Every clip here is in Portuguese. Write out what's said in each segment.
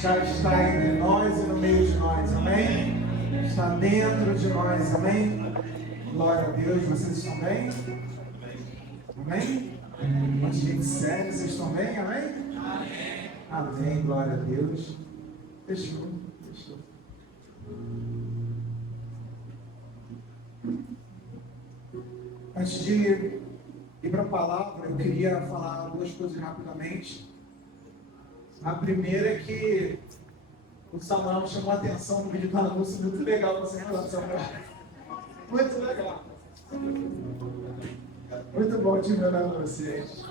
já está entre nós e no meio de nós, amém? Está dentro de nós, amém? Glória a Deus, vocês estão bem? Amém? Uma gente séria, vocês estão bem, amém? Amém, glória a Deus. Fechou. Antes de ir para a palavra, eu queria falar duas coisas rapidamente. A primeira é que o Samuel chamou a atenção no vídeo do anúncio, muito legal você falar, Samuel. Muito legal. Muito bom te ver com vocês.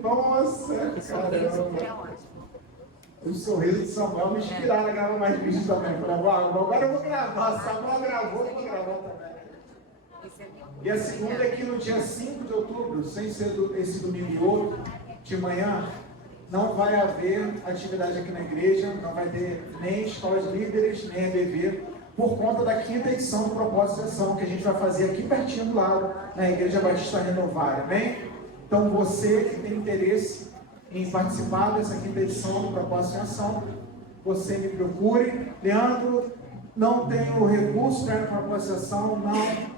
Nossa, caramba. O sorriso de Samuel me inspiraram a gravar mais vídeos também. Agora eu vou gravar. Samuel gravou, eu vou gravar também. E a segunda é que no dia 5 de outubro, sem ser esse domingo e outro, de manhã, não vai haver atividade aqui na igreja, não vai ter nem escola de líderes, nem EBV, por conta da 5ª edição do Propósito de Ação, que a gente vai fazer aqui pertinho do lado, na Igreja Batista Renovar, amém? Então você que tem interesse em participar dessa 5ª edição do Propósito de Ação, você me procure. Leandro, não tenho recurso para a Propósito de Ação, não.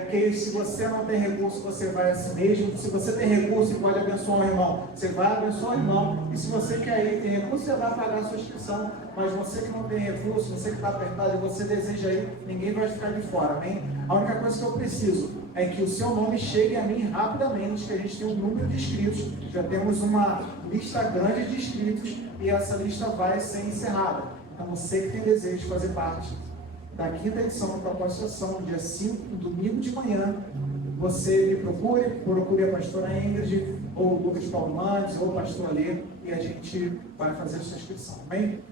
Porque se você não tem recurso, você vai a si mesmo. Se você tem recurso e pode abençoar o irmão, você vai abençoar o irmão. E se você quer ir, tem recurso, você vai pagar a sua inscrição. Mas você que não tem recurso, você que está apertado e você deseja ir, ninguém vai ficar de fora, amém? A única coisa que eu preciso é que o seu nome chegue a mim rapidamente, que a gente tem um número de inscritos. Já temos uma lista grande de inscritos e essa lista vai ser encerrada. Então você que tem desejo de fazer parte da 5ª edição do Propósito de Ação, no dia 5, no domingo de manhã, você me procure a pastora Ingrid, ou o Lucas Paulo Mantes, ou o pastor Alê, e a gente vai fazer a sua inscrição, amém?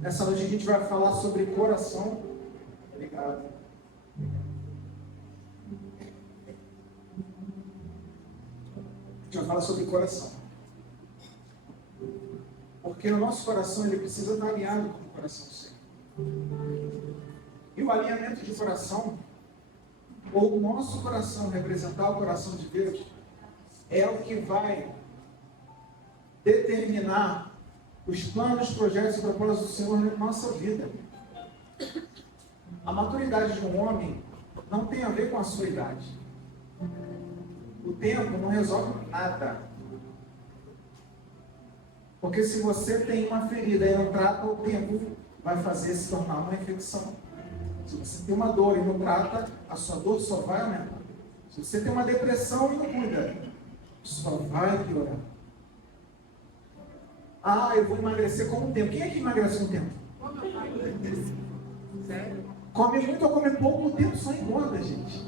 Nessa noite a gente vai falar sobre coração. Obrigado. A gente vai falar sobre coração. Porque o nosso coração ele precisa estar alinhado com o coração do Senhor. E o alinhamento de coração, ou o nosso coração representar o coração de Deus, é o que vai determinar os planos, projetos e propósitos do Senhor na nossa vida. A maturidade de um homem não tem a ver com a sua idade. O tempo não resolve nada. Porque se você tem uma ferida e não trata, o tempo vai fazer se tornar uma infecção. Se você tem uma dor e não trata, a sua dor só vai aumentar. Se você tem uma depressão e não cuida, só vai piorar. Ah, eu vou emagrecer com o tempo. Quem é que emagrece com o tempo? Sério? Come muito ou come pouco, o tempo só engorda, gente.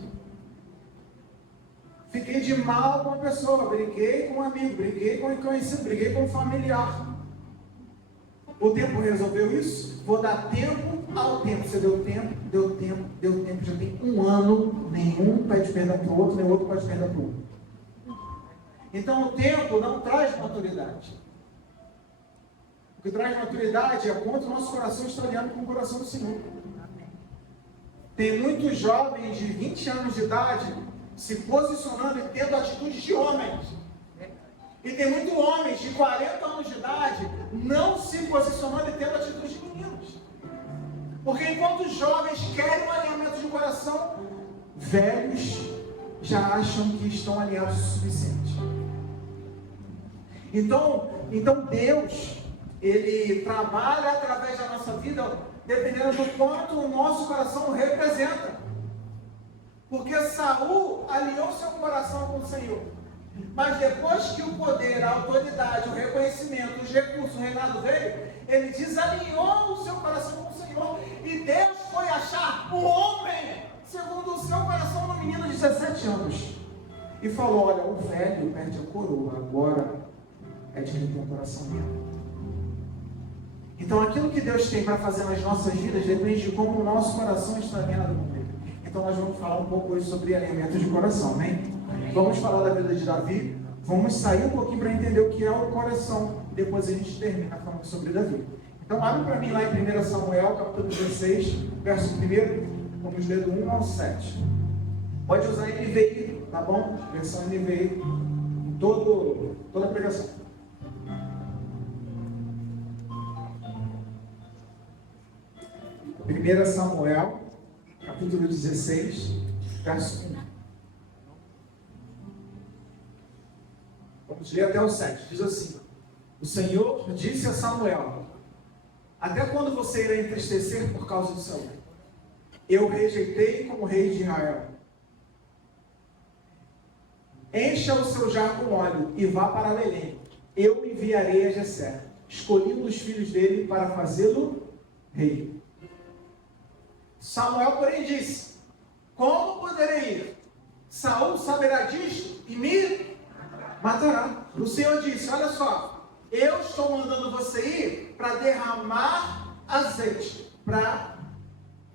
Fiquei de mal com uma pessoa, briguei com um amigo, briguei com um conhecido, briguei com um familiar. O tempo resolveu isso? Vou dar tempo ao tempo. Você deu tempo, já tem um ano, nenhum pede perdão para o outro, nem o outro pede perdão para o outro. Então o tempo não traz maturidade. O que traz maturidade é quanto o nosso coração está alinhado com o coração do Senhor. Tem muitos jovens de 20 anos de idade se posicionando e tendo atitudes de homens. E tem muitos homens de 40 anos de idade não se posicionando e tendo atitudes de meninos. Porque enquanto os jovens querem um alinhamento de coração, velhos já acham que estão alinhados o suficiente. Então Deus, Ele trabalha através da nossa vida dependendo do quanto o nosso coração representa. Porque Saul alinhou seu coração com o Senhor. Mas depois que o poder, a autoridade, o reconhecimento, os recursos, o reinado veio, ele desalinhou o seu coração com o Senhor. E Deus foi achar um homem, segundo o seu coração, no menino de 17 anos. E falou, olha, o velho perde a coroa, agora é de quem tem o coração mesmo. Então aquilo que Deus tem para fazer nas nossas vidas depende de como o nosso coração está alinhado com Ele. Então nós vamos falar um pouco hoje sobre alinhamento de coração, amém? Vamos falar da vida de Davi, vamos sair um pouquinho para entender o que é o coração, depois a gente termina falando sobre Davi. Então abre para mim lá em 1 Samuel, capítulo 16, verso 1, vamos ler do 1 ao 7. Pode usar NVI, tá bom? Versão NVI, toda a pregação. 1 Samuel, capítulo 16, verso 1. Vamos ler até o 7. Diz assim: o Senhor disse a Samuel: até quando você irá entristecer por causa de Saul? Eu o rejeitei como rei de Israel. Encha o seu jarro com óleo e vá para Belém. Eu enviarei a Jessé, escolhi um dos filhos dele para fazê-lo rei. Samuel, porém, disse: como poderei ir? Saul saberá disto e me matará. O Senhor disse: olha só, eu estou mandando você ir para derramar azeite, para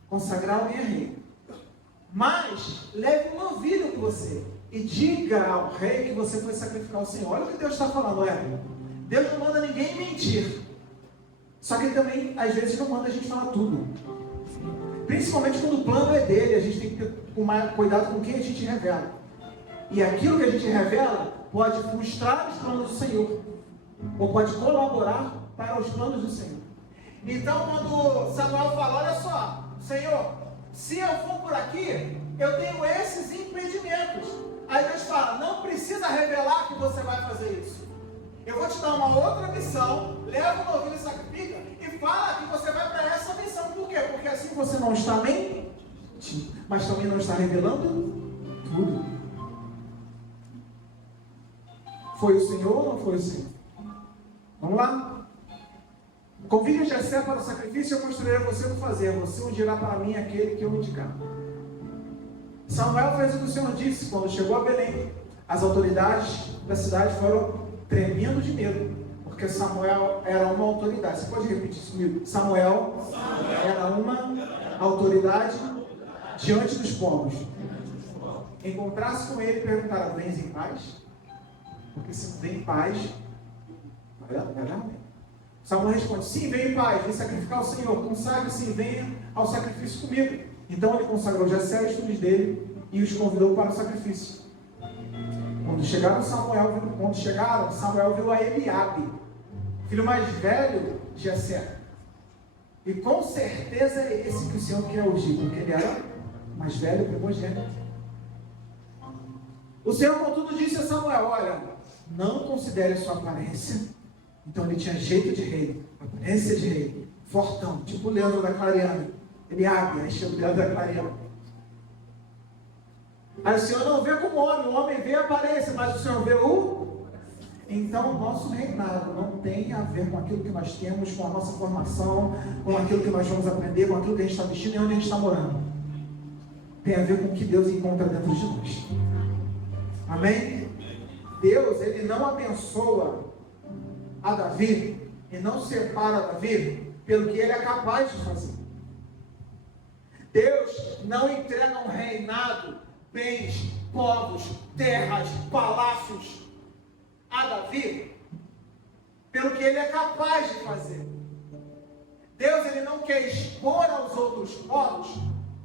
consagrar o meu rei. Mas leve um novilho com você e diga ao rei que você foi sacrificar o Senhor. Olha o que Deus está falando, Deus não manda ninguém mentir. Só que ele também, às vezes, não manda a gente falar tudo. Principalmente quando o plano é dele, a gente tem que ter cuidado com quem a gente revela. E aquilo que a gente revela pode frustrar os planos do Senhor, ou pode colaborar para os planos do Senhor. Então, quando Samuel fala: olha só, Senhor, se eu for por aqui, eu tenho esses impedimentos. Aí Deus fala: não precisa revelar que você vai fazer isso. Eu vou te dar uma outra missão. Leva o novilho e sacrifica, e fala que você vai para essa missão. Por quê? Porque assim você não está mentindo, mas também não está revelando tudo. Foi o Senhor ou não foi o Senhor? Vamos lá? Convide a Jessé para o sacrifício, eu mostrarei a você o que fazer. Você ungirá para mim aquele que eu indicar. Samuel fez o que o Senhor disse. Quando chegou a Belém, as autoridades da cidade foram tremendo de medo, porque Samuel era uma autoridade. Você pode repetir isso comigo? Samuel era uma autoridade diante dos povos. Encontrasse com ele e perguntaram: vens em paz? Porque se não vem em paz, vai dar. Samuel responde: sim, vem em paz, vem sacrificar o Senhor. Consagre, sim, venha ao sacrifício comigo. Então ele consagrou Jessé e os filhos dele e os convidou para o sacrifício. Quando chegaram, Samuel viu a Eliabe, filho mais velho de Jessé. E com certeza é esse que o Senhor quer ungir, porque ele era mais velho, primogênito. O Senhor, contudo, disse a Samuel: olha, não considere a sua aparência. Então ele tinha jeito de rei, aparência de rei, fortão, tipo o Leandro da Clareana. Eliabe, aí chama o Leandro da Clareana. Aí o Senhor não vê como homem, o homem vê a aparência, mas o Senhor vê o... Então o nosso reinado não tem a ver com aquilo que nós temos, com a nossa formação, com aquilo que nós vamos aprender, com aquilo que a gente está vestindo e onde a gente está morando. Tem a ver com o que Deus encontra dentro de nós. Amém? Deus, ele não abençoa a Davi e não separa Davi pelo que ele é capaz de fazer. Deus não entrega um reinado, bens, povos, terras, palácios a Davi pelo que ele é capaz de fazer. Deus, ele não quer expor aos outros povos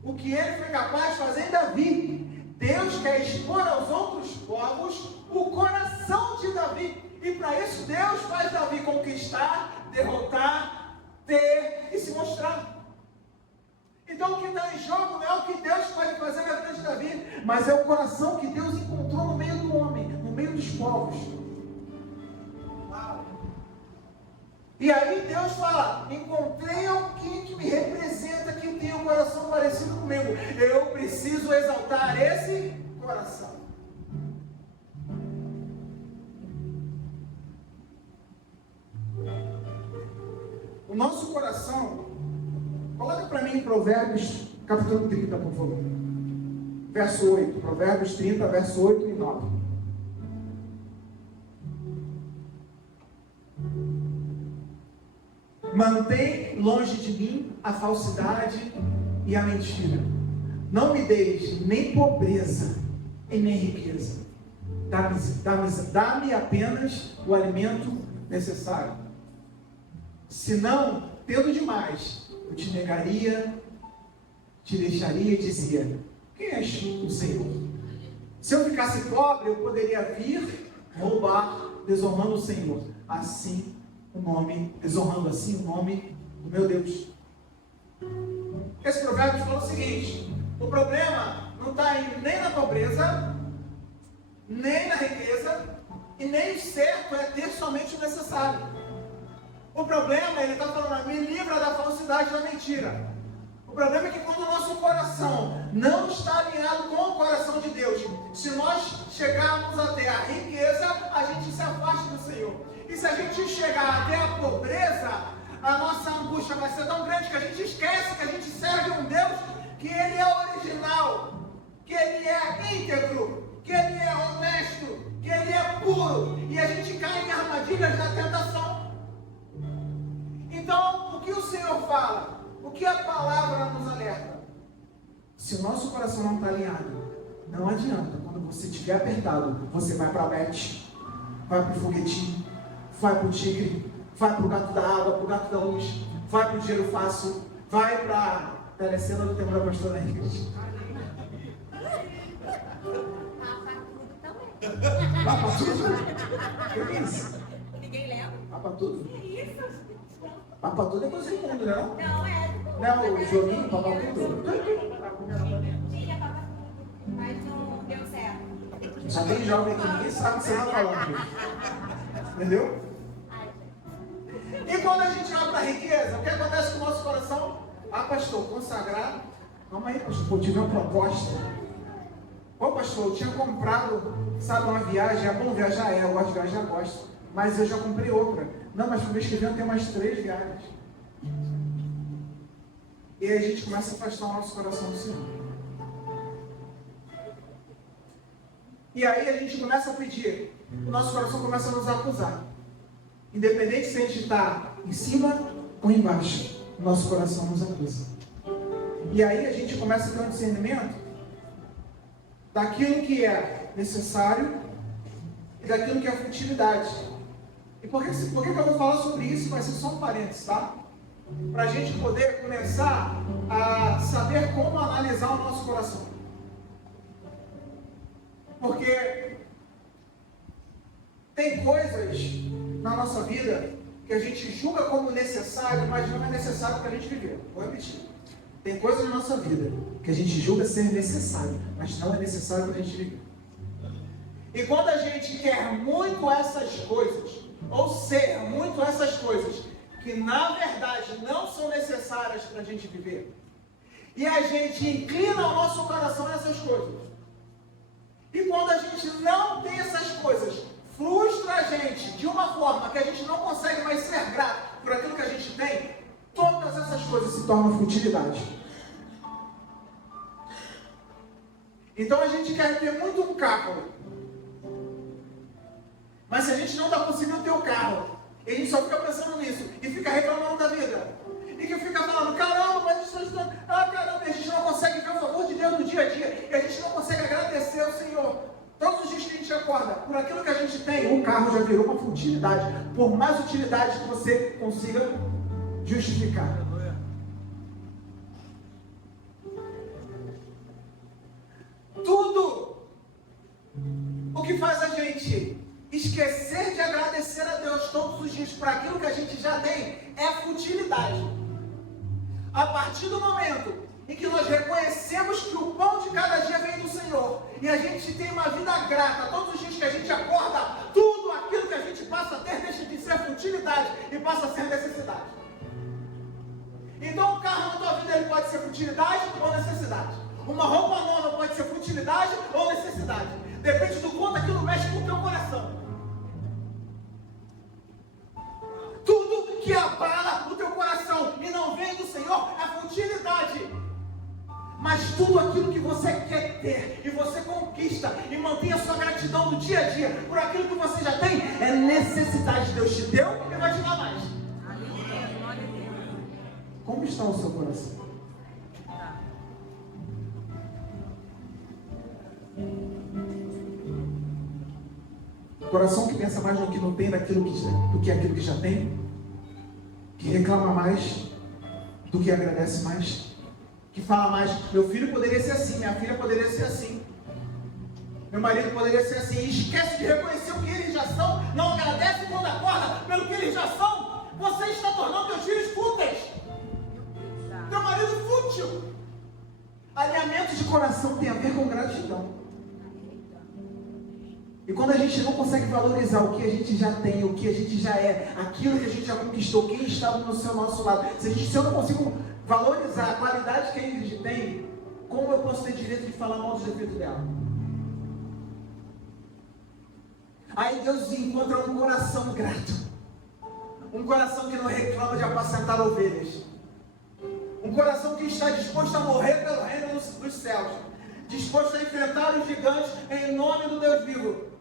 o que ele foi capaz de fazer em Davi. Deus quer expor aos outros povos o coração de Davi. E para isso Deus faz Davi conquistar, derrotar, ter e se mostrar. Então o que está em jogo não é o que Deus pode fazer na vida de Davi, mas é o coração que Deus encontrou no meio do homem, no meio dos povos. E aí Deus fala: encontrei alguém que me representa, que tem um coração parecido comigo. Eu preciso exaltar esse coração. O nosso coração, coloca para mim em Provérbios, capítulo 30, por favor. Verso 8, Provérbios 30, verso 8 e 9. Mantém longe de mim a falsidade e a mentira. Não me deis nem pobreza e nem riqueza. Dá-me apenas o alimento necessário. Senão, tendo demais, eu te negaria, te deixaria e dizia: quem és o Senhor? Se eu ficasse pobre, eu poderia vir roubar, desonrando o Senhor. Desonrando assim o nome do meu Deus. Esse provérbio fala o seguinte: o problema não está nem na pobreza, nem na riqueza, e nem o certo é ter somente o necessário. O problema, ele está falando, me livra da falsidade e da mentira. O problema é que quando o nosso coração não está alinhado com o coração de Deus, se nós chegarmos até a riqueza, a gente se afasta do Senhor. E se a gente chegar até a pobreza, a nossa angústia vai ser tão grande que a gente esquece que a gente serve um Deus que Ele é original, que Ele é íntegro, que Ele é honesto, que Ele é puro. E a gente cai em armadilhas da tentação. Então, o que o Senhor fala? O que a palavra nos alerta? Se o nosso coração não está alinhado, não adianta. Quando você estiver apertado, você vai para a Bet, vai para o foguetinho, vai para o tigre, vai para o gato da água, para o gato da luz, vai para o dinheiro fácil, vai para a telecena do tempo da pastora Henrique. Vai para tudo? O que é isso? Ninguém leva. Vai para tudo? Que isso? Vai para tudo é coisa do mundo, não? Não, é. Não é o joguinho, papai tudo? Tinha papai tudo, mas não deu certo. Só tem jovem aqui, ninguém sabe o que você está falando. Entendeu? E quando a gente vai para a riqueza, o que acontece com o nosso coração? Ah, pastor, consagrado. Calma aí, pastor, eu tive uma proposta. Ô, pastor, eu tinha comprado, sabe, uma viagem. É bom viajar? É, eu gosto de viajar, gosto. Mas eu já comprei outra. Não, mas pro mês que vem eu tenho mais 3 viagens. E aí a gente começa a afastar o nosso coração do Senhor. E aí a gente começa a pedir. O nosso coração começa a nos acusar. Independente se a gente está em cima ou embaixo, o nosso coração nos acusa. E aí a gente começa a ter um discernimento daquilo que é necessário e daquilo que é futilidade. E por que eu vou falar sobre isso? Vai ser só um parênteses, tá? Para a gente poder começar a saber como analisar o nosso coração. Porque tem coisas na nossa vida que a gente julga como necessário, mas não é necessário para a gente viver. Vou repetir. Tem coisas na nossa vida que a gente julga ser necessário, mas não é necessário para a gente viver. E quando a gente quer muito essas coisas, ou ser muito essas coisas, que na verdade não são necessárias para a gente viver, e a gente inclina o nosso coração a essas coisas, e quando a gente não tem essas coisas, frustra a gente de uma forma que a gente não consegue mais ser grato por aquilo que a gente tem, todas essas coisas se tornam futilidade. Então a gente quer ter muito um carro, mas se a gente não está conseguindo ter o carro, e a gente só fica pensando nisso, e fica reclamando da vida, e que fica falando, caramba, mas caramba, a gente não consegue ver o favor de Deus no dia a dia, e a gente não consegue agradecer ao Senhor. Todos os dias que a gente acorda, por aquilo que a gente tem, o carro já virou uma futilidade, por mais utilidade que você consiga justificar. Tudo o que faz a gente esquecer de agradecer a Deus todos os dias por aquilo que a gente já tem é futilidade. A partir do momento em que nós reconhecemos que o pão de cada dia vem do Senhor e a gente tem uma vida grata todos os dias que a gente acorda, tudo aquilo que a gente passa a ter deixa de ser futilidade e passa a ser necessidade. Então o carro na tua vida ele pode ser futilidade ou necessidade. Uma roupa nova pode ser futilidade ou necessidade. Depende do quanto aquilo mexe com o teu coração. Tudo que abala o teu coração e não vem do Senhor é futilidade. Mas tudo aquilo que você quer ter e você conquista e mantém a sua gratidão do dia a dia por aquilo que você já tem é necessidade. Deus te deu e vai te dar mais. Como está o seu coração? Coração que pensa mais no que não tem do que aquilo que já tem, que reclama mais do que agradece mais, que fala mais, meu filho poderia ser assim, minha filha poderia ser assim, meu marido poderia ser assim, e esquece de reconhecer o que eles já são, não agradece quando acorda pelo que eles já são. Você está tornando teus filhos fúteis, teu marido fútil, Alinhamento de coração tem a ver com gratidão. E quando a gente não consegue valorizar o que a gente já tem, o que a gente já é, aquilo que a gente já conquistou, quem está nosso lado, se eu não consigo valorizar a qualidade que a Ingrid tem, como eu posso ter direito de falar mal dos defeitos dela? Aí Deus encontra um coração grato, um coração que não reclama de apacentar ovelhas, um coração que está disposto a morrer pelo reino dos céus, disposto a enfrentar os gigantes em nome do Deus vivo.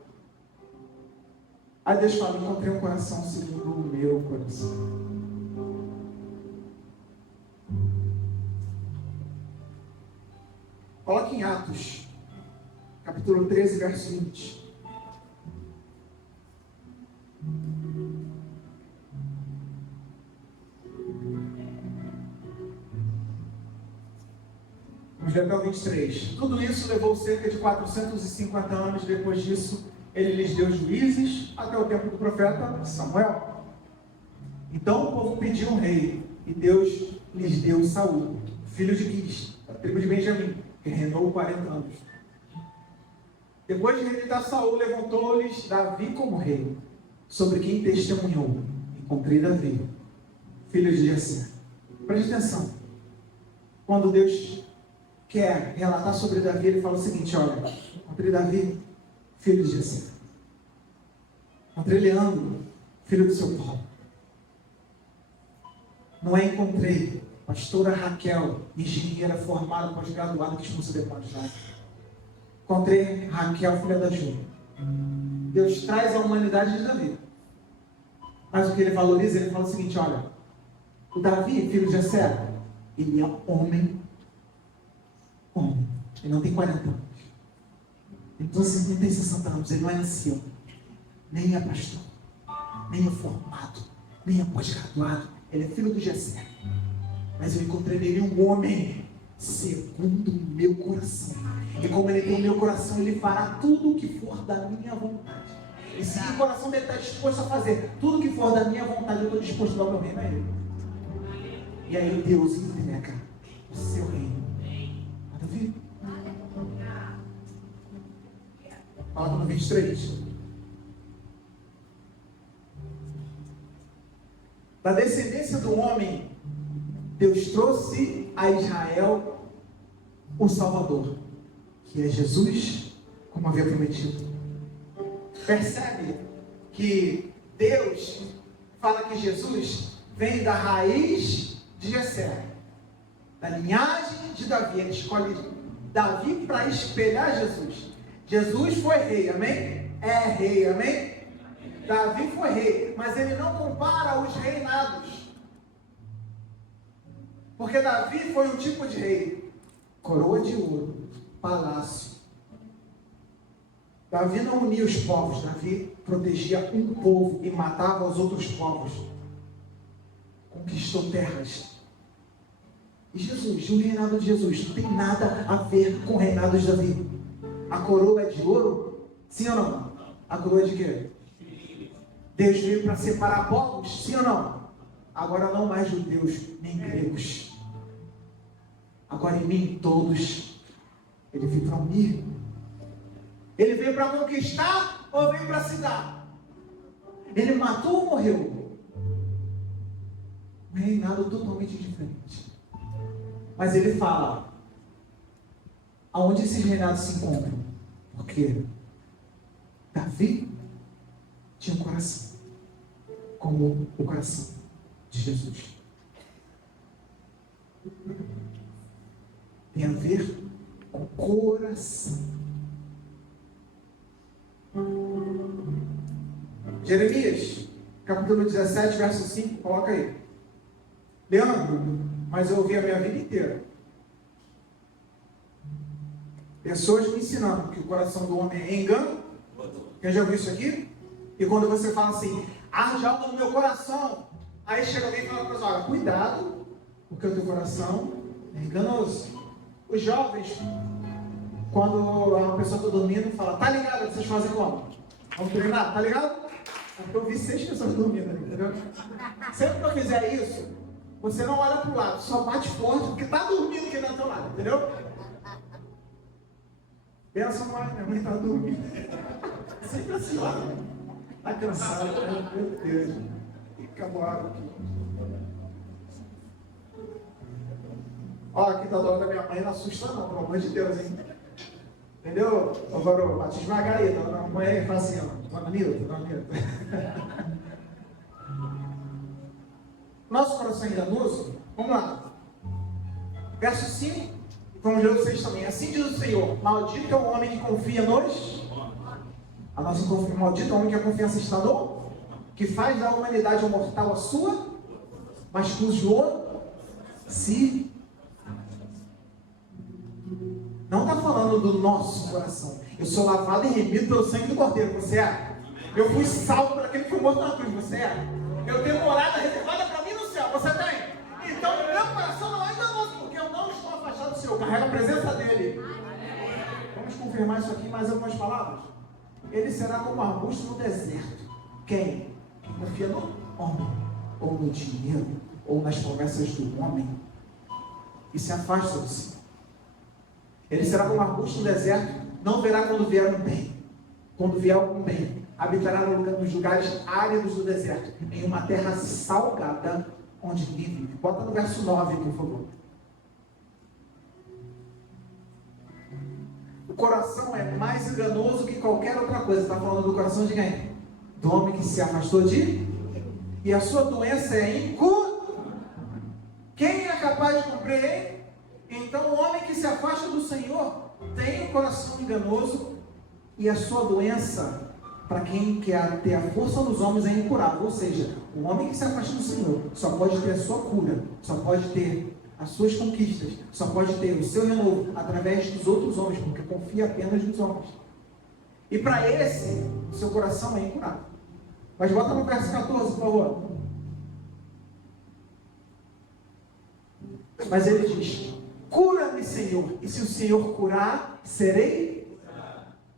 Aí Deus fala: encontrei um coração segundo o meu coração. Coloque em Atos, capítulo 13, verso 20. Vamos ler até o 23. Tudo isso levou cerca de 450 anos. Depois disso, ele lhes deu juízes até o tempo do profeta Samuel. Então o povo pediu um rei, e Deus lhes deu Saul, filho de Quis, da tribo de Benjamim, que reinou 40 anos. Depois de rejeitar Saul, levantou-lhes Davi como rei, sobre quem testemunhou: encontrei Davi, filho de Jessé. Preste atenção. Quando Deus quer relatar sobre Davi, ele fala o seguinte: olha, encontrei Davi, filho de Jessé. Encontrei Leandro, filho do seu pai. Não é encontrei pastora Raquel, engenheira formada, pós-graduada, que expulsa demônios. Encontrei Raquel, filha da Júlia. Deus traz a humanidade de Davi. Mas o que ele valoriza, ele fala o seguinte: olha, o Davi, filho de Jessé, ele é homem. Ele não tem 40 anos. Ele não tem 60 anos. Ele não é ancião. Nem é pastor. Nem é formado. Nem é pós-graduado. Ele é filho do Jessé. Mas eu encontrei nele um homem segundo o meu coração. E como ele tem o meu coração, ele fará tudo o que for da minha vontade. E se o coração dele está disposto a fazer tudo o que for da minha vontade, eu estou disposto a dar o meu reino a ele. E aí Deus entrega o seu reino a Davi. Fala no 23. Da descendência do homem, Deus trouxe a Israel o Salvador, que é Jesus, como havia prometido. Percebe que Deus fala que Jesus vem da raiz de Jessé, da linhagem de Davi. Ele escolhe Davi para espelhar Jesus. Jesus foi rei, amém? É rei, amém? Davi foi rei, mas ele não compara os reinados. Porque Davi foi um tipo de rei: coroa de ouro, palácio. Davi não unia os povos, Davi protegia um povo e matava os outros povos. Conquistou terras. E Jesus, o reinado de Jesus, não tem nada a ver com o reinado de Davi. A coroa é de ouro? Sim ou não? A coroa é de quê? Deus veio para separar povos? Sim ou não? Agora não mais judeus, nem gregos. Agora em mim todos. Ele veio para unir. Ele veio para conquistar ou veio para se dar? Ele matou ou morreu? Um reinado totalmente diferente. Mas ele fala: aonde esses reinados se encontram? Porque Davi tinha um coração como o coração de Jesus. Tem a ver com o coração. Jeremias, capítulo 17, verso 5, coloca aí. Leandro, mas eu ouvi a minha vida inteira pessoas me ensinando que o coração do homem é engano. Quem já ouviu isso aqui? E quando você fala assim: arde algo no meu coração, aí chega alguém e fala para você: olha, cuidado, porque o teu coração é enganoso. Os jovens, quando a pessoa está dormindo, fala: tá ligado? Vocês fazem como? Vamos treinar, tá ligado? Eu vi 6 pessoas dormindo ali, entendeu? Sempre que eu fizer isso, você não olha para o lado, só bate forte, porque está dormindo aqui do teu lado, entendeu? Pensa, mãe, minha mãe está dormindo. Sempre assim, ó. Está cansada, né? Meu Deus. E acabou a água aqui. Ó, aqui tá do lado da minha mãe, não assusta não, pelo amor de Deus, hein? Entendeu? Ô, varô, bate devagar aí, a mãe fala assim, ó. Dona Nilton. Nosso coração enganoso, vamos lá. Verso 5, vamos ler o 6 também. Assim diz o Senhor: maldito é o homem que confia nos. Maldito é o homem que a confiança está no. Que faz da humanidade mortal a sua, mas cujo se. Não está falando do nosso coração. Eu sou lavado e remido pelo sangue do Cordeiro. Você é? Eu fui salvo por aquele que foi morto na cruz. Você é? Eu tenho morada reservada para mim no céu. Você tem? Então, meu coração não é enganoso, porque eu não estou afastado do Senhor. Carrega a presença dele. Vamos confirmar isso aqui em mais algumas palavras? Ele será como arbusto no deserto. Quem? Quem confia no homem, ou no dinheiro, ou nas promessas do homem, e se afasta do Senhor. Ele será como arbusto no deserto, não verá quando vier um bem. Quando vier algum bem, habitará nos lugares áridos do deserto, em uma terra salgada, onde vive. Bota no verso 9, por favor. O coração é mais enganoso que qualquer outra coisa. Está falando do coração de quem? Do homem que se afastou de... E a sua doença é incurável. Quem é capaz de compreender? Então o homem que se afasta do Senhor tem um coração enganoso, e a sua doença, para quem quer ter a força dos homens, é incurável. Ou seja, o homem que se afasta do Senhor só pode ter a sua cura, só pode ter as suas conquistas, só pode ter o seu renovo através dos outros homens, porque confia apenas nos homens. E para esse, o seu coração é incurável. Mas bota no verso 14, por favor. Mas ele diz: cura-me, Senhor, e se o Senhor curar, serei.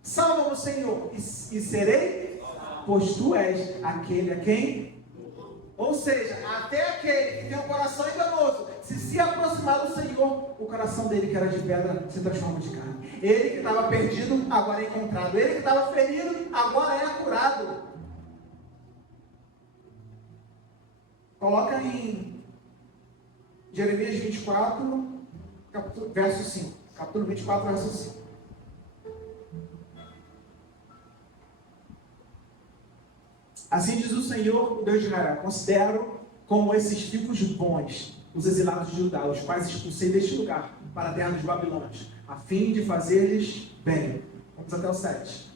Salva-me, Senhor, e serei, pois tu és aquele a quem. Ou seja, até aquele que tem um coração enganoso, se aproximar do Senhor, o coração dele, que era de pedra, se transforma de carne. Ele que estava perdido, agora é encontrado. Ele que estava ferido, agora é curado. Coloca em Jeremias 24, verso 5. Capítulo 24, verso 5. Assim diz o Senhor, o Deus de Israel: considero como esses ficos bons os exilados de Judá, os quais expulsei deste lugar para a terra dos babilônios, a fim de fazer-lhes bem. Vamos até o 7.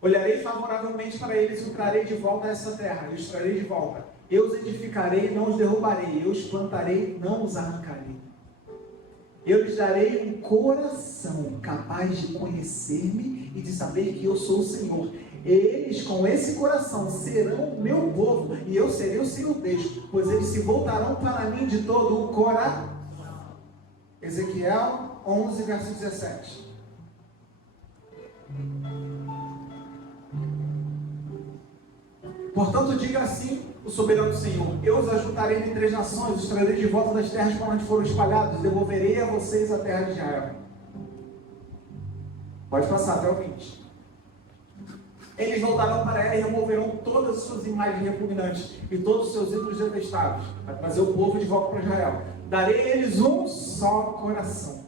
Olharei favoravelmente para eles e os trarei de volta a essa terra, e os trarei de volta. Eu os edificarei e não os derrubarei, eu os plantarei e não os arrancarei. Eu lhes darei um coração capaz de conhecer-me e de saber que eu sou o Senhor. Eles, com esse coração, serão o meu povo, e eu serei o Senhor deles, pois eles se voltarão para mim de todo o coração. Ezequiel 11, verso 17. Portanto, diga assim o soberano Senhor: eu os ajuntarei de 3 nações, os trarei de volta das terras para onde foram espalhados, devolverei a vocês a terra de Israel. Pode passar até o 20. Eles voltarão para ela e removerão todas as suas imagens repugnantes e todos os seus ídolos detestáveis, para trazer o povo de volta para Israel. Darei a eles um só coração,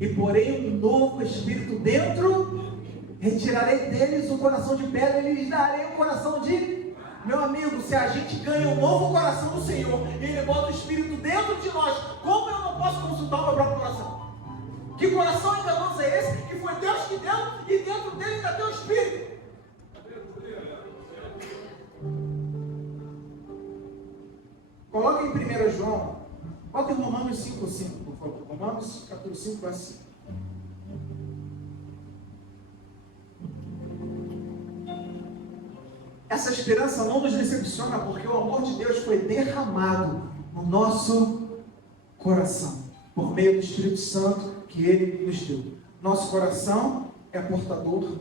e porei um novo espírito dentro. Retirarei deles o coração de pedra e lhes darei um coração de... Meu amigo, se a gente ganha um novo coração do Senhor e Ele bota o Espírito dentro de nós, como eu não posso consultar o meu próprio coração? Que coração enganoso é esse? Que foi Deus que deu, e dentro dele ainda tem o Espírito. Coloca em 1 João, bota em Romanos 5:5, por favor. Romanos capítulo 5, verso 5. Essa esperança não nos decepciona, porque o amor de Deus foi derramado no nosso coração, por meio do Espírito Santo que Ele nos deu. Nosso coração é portador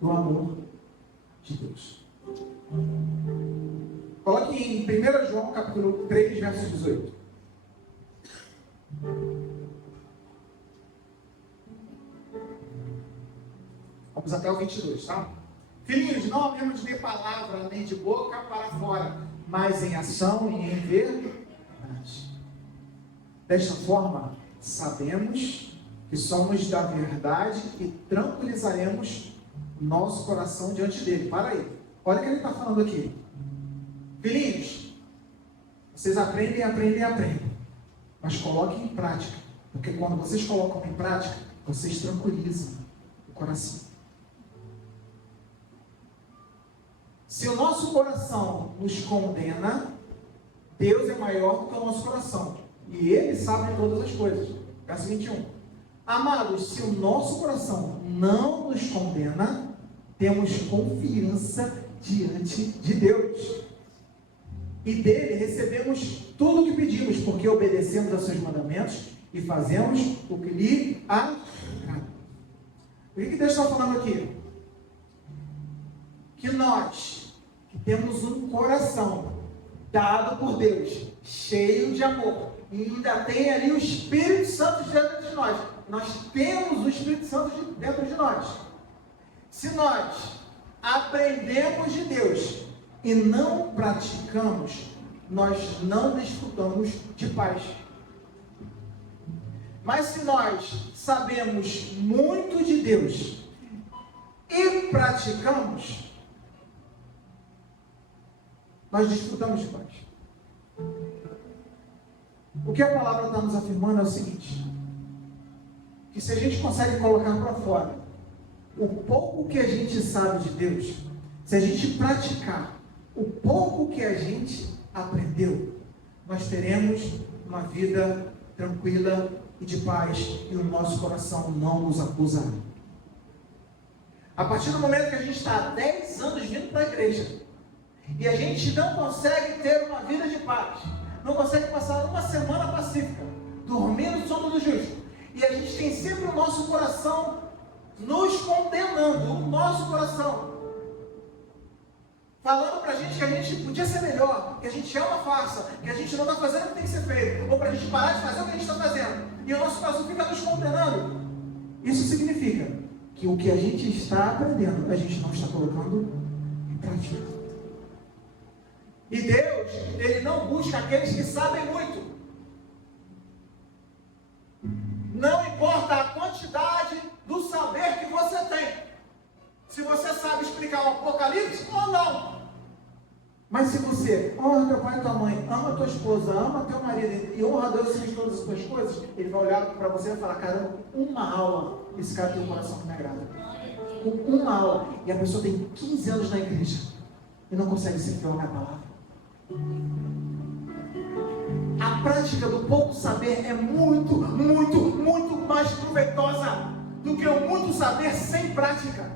do amor de Deus. Coloque em 1 João capítulo 3, verso 18. Vamos até o 22, tá? Filhinhos, não amemos de palavra, nem de boca para fora, mas em ação e em verdade. Desta forma, sabemos que somos da verdade e tranquilizaremos nosso coração diante dele. Para aí. Olha o que ele está falando aqui. Filhinhos, vocês aprendem. Mas coloquem em prática. Porque quando vocês colocam em prática, vocês tranquilizam o coração. Se o nosso coração nos condena, Deus é maior do que o nosso coração. E Ele sabe todas as coisas. Verso 21. Amados, se o nosso coração não nos condena, temos confiança diante de Deus. E dele recebemos tudo o que pedimos, porque obedecemos aos seus mandamentos e fazemos o que lhe agrada. O que Deus está falando aqui? Que nós, que temos um coração dado por Deus, cheio de amor, e ainda tem ali o Espírito Santo dentro de nós. Nós temos o Espírito Santo dentro de nós. Se nós aprendemos de Deus e não praticamos, nós não desfrutamos de paz. Mas se nós sabemos muito de Deus e praticamos, nós desfrutamos de paz. O que a palavra está nos afirmando é o seguinte: que se a gente consegue colocar para fora o pouco que a gente sabe de Deus, se a gente praticar o pouco que a gente aprendeu, nós teremos uma vida tranquila e de paz, e o nosso coração não nos acusará. A partir do momento que a gente está há 10 anos vindo para a igreja, e a gente não consegue ter uma vida de paz, não consegue passar uma semana pacífica, dormindo no sono do justo, e a gente tem sempre o nosso coração nos condenando, o nosso coração falando pra gente que a gente podia ser melhor, que a gente é uma farsa, que a gente não está fazendo o que tem que ser feito, ou pra gente parar de fazer o que a gente está fazendo, e o nosso coração fica nos condenando. Isso significa que o que a gente está aprendendo, a gente não está colocando em prática. E Deus, Ele não busca aqueles que sabem muito. Não importa a quantidade do saber que você tem. Se você sabe explicar o Apocalipse ou não. Mas se você honra teu pai e tua mãe, ama tua esposa, ama teu marido e honra Deus em todas as suas coisas, Ele vai olhar para você e vai falar: caramba, uma aula esse cara tem um coração que me agrada. Com uma aula. E a pessoa tem 15 anos na igreja e não consegue se fiar na palavra. A prática do pouco saber é muito mais proveitosa do que o muito saber sem prática.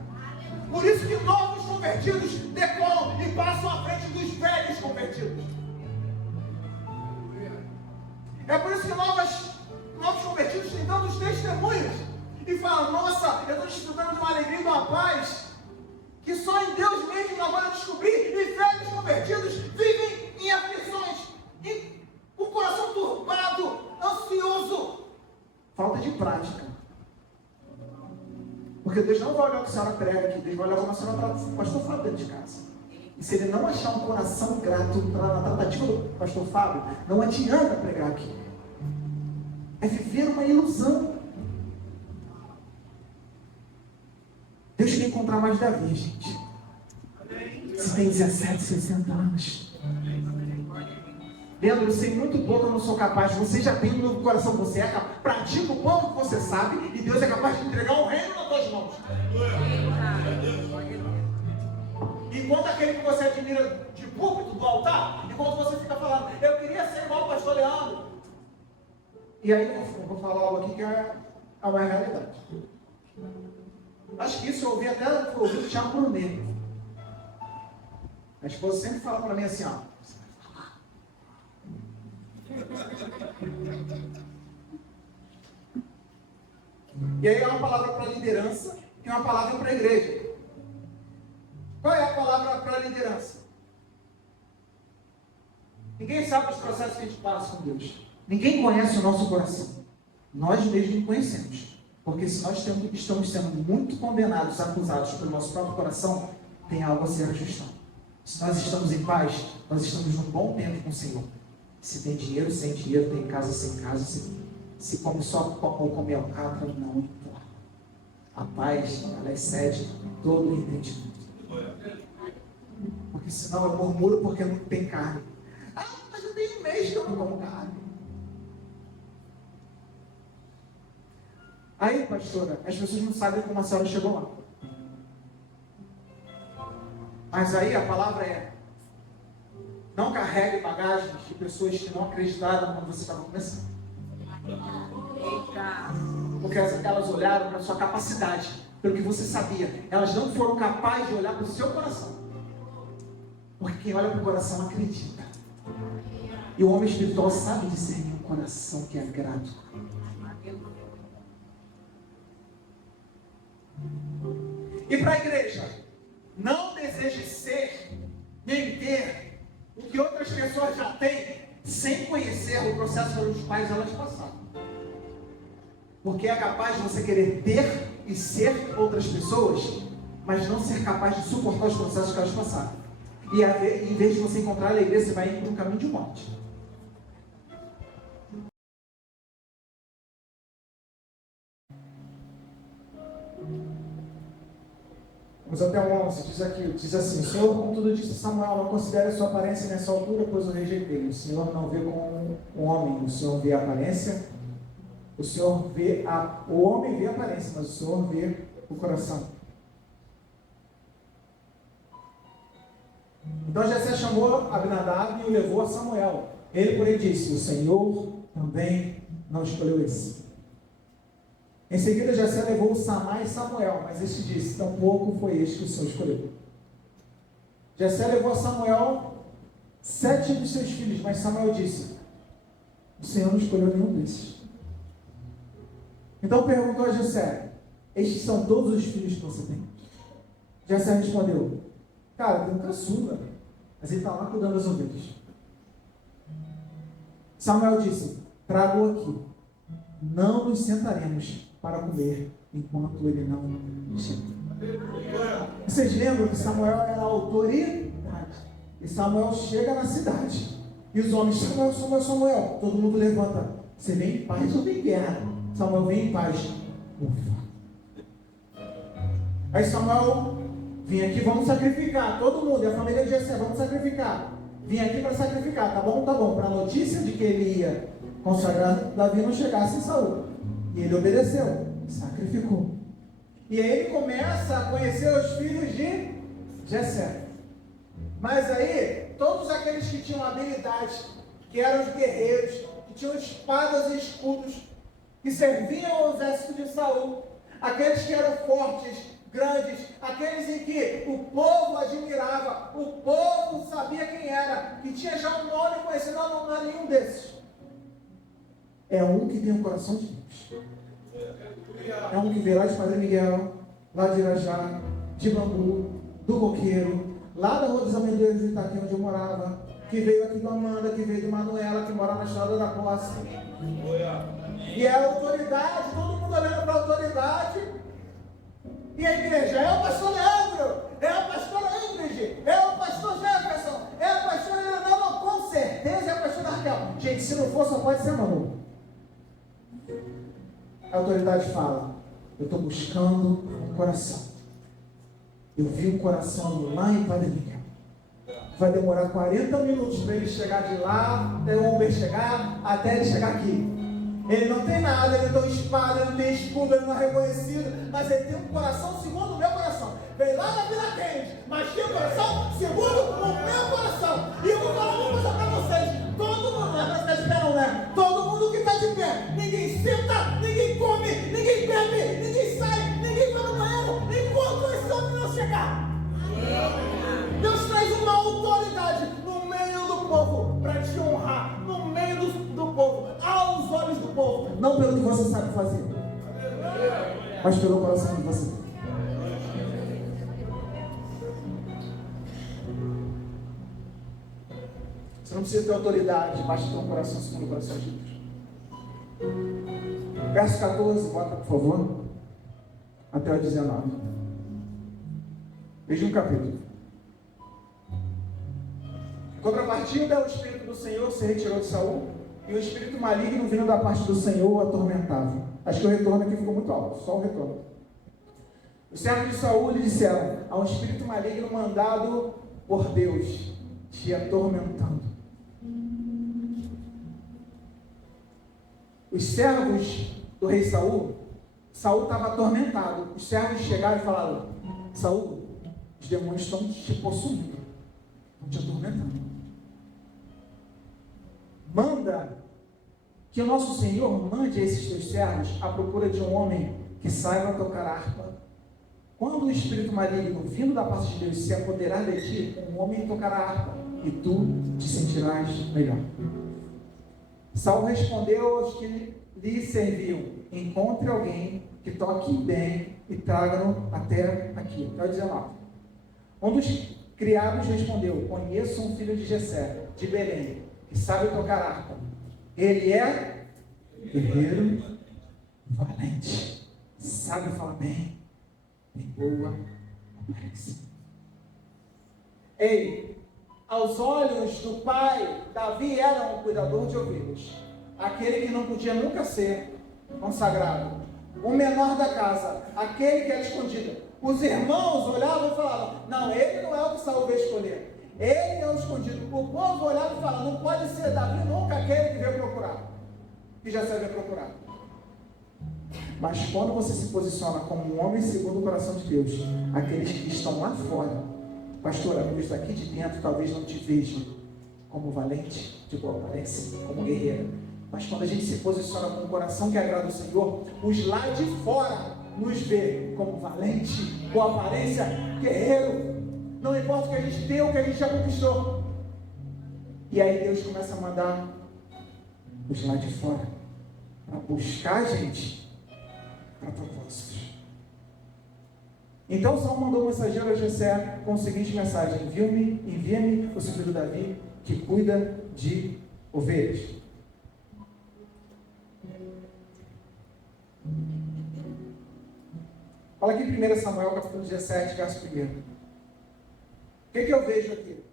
Por isso que novos convertidos decolam e passam à frente dos velhos convertidos. É por isso que novos convertidos têm tantos testemunhos e falam: nossa, eu estou desfrutando de uma alegria e de uma paz que só em Deus mesmo eu agora descobri. E velhos convertidos vivem em aflições, com o coração turbado, ansioso, falta de prática. Porque Deus não vai olhar o que a senhora prega aqui, Deus vai olhar como a senhora trata o pastor Fábio dentro de casa. E se ele não achar um coração grato para a tratativa do pastor Fábio, não adianta pregar aqui. É viver uma ilusão. Deus quer encontrar mais Davi, gente. Você tem 17, 60 anos. Leandro, eu sei muito pouco, eu não sou capaz. Você já tem no coração que você é, pratica o pouco que você sabe, e Deus é capaz de entregar um reino nas tuas mãos. Enquanto aquele que você admira de púlpito, do altar, enquanto você fica falando: eu queria ser igual o pastor Leandro. E aí eu vou falar algo aqui que é uma realidade. Acho que isso eu ouvi até do Thiago Brunet. A esposa sempre fala para mim assim: ó, e aí é uma palavra para a liderança e uma palavra para a igreja. Qual é a palavra para a liderança? Ninguém sabe os processos que a gente passa com Deus. Ninguém conhece o nosso coração. Nós mesmos conhecemos. Porque se nós estamos sendo muito condenados, acusados pelo nosso próprio coração, tem algo a ser ajustado. Se nós estamos em paz, nós estamos num bom tempo com o Senhor. Se tem dinheiro, sem dinheiro, tem casa, sem casa, se come só ou come alcatra, não importa. A paz, ela excede todo o entendimento. Porque senão eu murmuro porque não tem carne. Ah, mas eu tenho um mês que eu não como carne. Aí, pastora, as pessoas não sabem como a senhora chegou lá. Mas aí a palavra é: não carregue bagagens de pessoas que não acreditaram quando você estava começando. Porque elas olharam para a sua capacidade, pelo que você sabia. Elas não foram capazes de olhar para o seu coração. Porque quem olha para o coração acredita. E o homem espiritual sabe discernir um coração que é grato. E para a igreja, não deseje ser nem ter o que outras pessoas já têm, sem conhecer o processo pelos quais elas passaram. Porque é capaz de você querer ter e ser outras pessoas, mas não ser capaz de suportar os processos que elas passaram. E em vez de você encontrar a alegria, você vai ir para um caminho de morte. Vamos até o 11, diz assim: o Senhor, contudo, disse a Samuel: não considere a sua aparência nessa altura, pois o rejeitei. O Senhor não vê como o homem, o Senhor vê a aparência. O homem vê a aparência, mas o Senhor vê o coração. Então Jessé chamou Abinadab e o levou a Samuel. Ele, porém, disse: o Senhor também não escolheu esse. Em seguida, Jessé levou Samá e Samuel, mas este disse: tampouco foi este que o Senhor escolheu. Jessé levou a Samuel 7 dos seus filhos, mas Samuel disse: o Senhor não escolheu nenhum desses. Então perguntou a Jessé: estes são todos os filhos que você tem? Jessé respondeu: cara, tem um caçula, mas ele está lá cuidando das ovelhas. Samuel disse: traga-o aqui, não nos sentaremos para comer enquanto ele não chega. Vocês lembram que Samuel era a autoridade? E Samuel chega na cidade. E os homens: Samuel. Todo mundo levanta. Você vem em paz ou vem em guerra? Samuel: vem em paz. Ufa. Aí Samuel: vim aqui, vamos sacrificar. Todo mundo, e a família de Jessé, vamos sacrificar. Vim aqui para sacrificar. Tá bom. Para a notícia de que ele ia consagrar Davi não chegasse em Saul. E ele obedeceu, sacrificou. E aí ele começa a conhecer os filhos de Jessé. Mas aí, todos aqueles que tinham habilidade, que eram os guerreiros, que tinham espadas e escudos, que serviam ao exército de Saul, aqueles que eram fortes, grandes, aqueles em que o povo admirava, o povo sabia quem era, que tinha já um nome conhecido, não é nenhum desses. É um que tem um coração de Deus. É um que veio lá de Padre Miguel, lá de Irajá, de Bambu, do Coqueiro, lá da Rua dos Amendoeiros de Itaqui, onde eu morava, que veio aqui do Amanda, que veio de Manuela, que mora na Estrada da Posse. E é a autoridade, todo mundo olhando para a autoridade. E a igreja: é o pastor Leandro, é a pastora Ingrid, é o pastor Jefferson, é a pastora Leonel, com certeza é a pastora Raquel. Gente, se não for, só pode ser Manu. A autoridade fala: eu estou buscando um coração. Eu vi um coração lá em Padre Miguel. Vai demorar 40 minutos para ele chegar de lá, até o Uber chegar, até ele chegar aqui. Ele não tem nada, ele não tem espada, ele não tem escudo, ele não é reconhecido, mas ele tem um coração segundo o meu coração. Veio lá na Vila Kennedy, mas tem um coração segundo o meu coração. E eu vou falar uma coisa para vocês: todo mundo, não é para ficar de pé, não, né? Todo mundo que está de pé, ninguém senta, ninguém come, ninguém bebe, ninguém sai, ninguém vai no banheiro, enquanto esse homem não chegar. Deus traz uma autoridade no meio do povo para te honrar, no meio do povo, aos olhos do povo, não pelo que você sabe fazer, mas pelo coração que você tem. Você não precisa ter autoridade, basta ter um coração segundo o coração de Deus. Verso 14, bota por favor. até o 19. Veja um capítulo. Contrapartida, o Espírito do Senhor se retirou de Saul, e o espírito maligno vindo da parte do Senhor o atormentava. Acho que o retorno aqui ficou muito alto, só o retorno. Os servos de Saul lhe disseram: há um espírito maligno mandado por Deus, te atormentando. Os servos do rei Saul estava atormentado. Os servos chegaram e falaram: Saul, os demônios estão te possuindo, estão te atormentando. Manda que o nosso Senhor mande a esses teus servos à procura de um homem que saiba tocar harpa. Quando o espírito maligno vindo da parte de Deus se apoderar de ti, um homem tocará harpa, e tu te sentirás melhor. Saul respondeu aos que lhe serviam: encontre alguém que toque bem e traga-no até aqui. Até o 19. Um dos criados respondeu: conheço um filho de Jessé, de Belém, que sabe tocar harpa. Ele é guerreiro, valente, sabe falar bem, tem boa aparência. Ei, aos olhos do pai, Davi era um cuidador de ovelhas, aquele que não podia nunca ser consagrado, o menor da casa, aquele que era escondido. Os irmãos olhavam e falavam: não, ele não é o que Saul veio escolher. Ele é o escondido. O povo olhava e falava: não pode ser Davi nunca aquele que veio procurar, que já sabia procurar. Mas quando você se posiciona como um homem segundo o coração de Deus, aqueles que estão lá fora, pastor, amigos daqui de dentro talvez não te vejam como valente, de boa aparência, como guerreira. Mas quando a gente se posiciona com um coração que agrada o Senhor, os lá de fora nos vê como valente, boa aparência, guerreiro. Não importa o que a gente tem, o que a gente já conquistou. E aí Deus começa a mandar os lá de fora para buscar a gente para propósitos. Então Saul mandou um mensageiro a Jessé com a seguinte mensagem: envia-me o seu filho Davi, que cuida de ovelhas. Fala aqui em 1 Samuel, capítulo 17, verso 1. O que eu vejo aqui?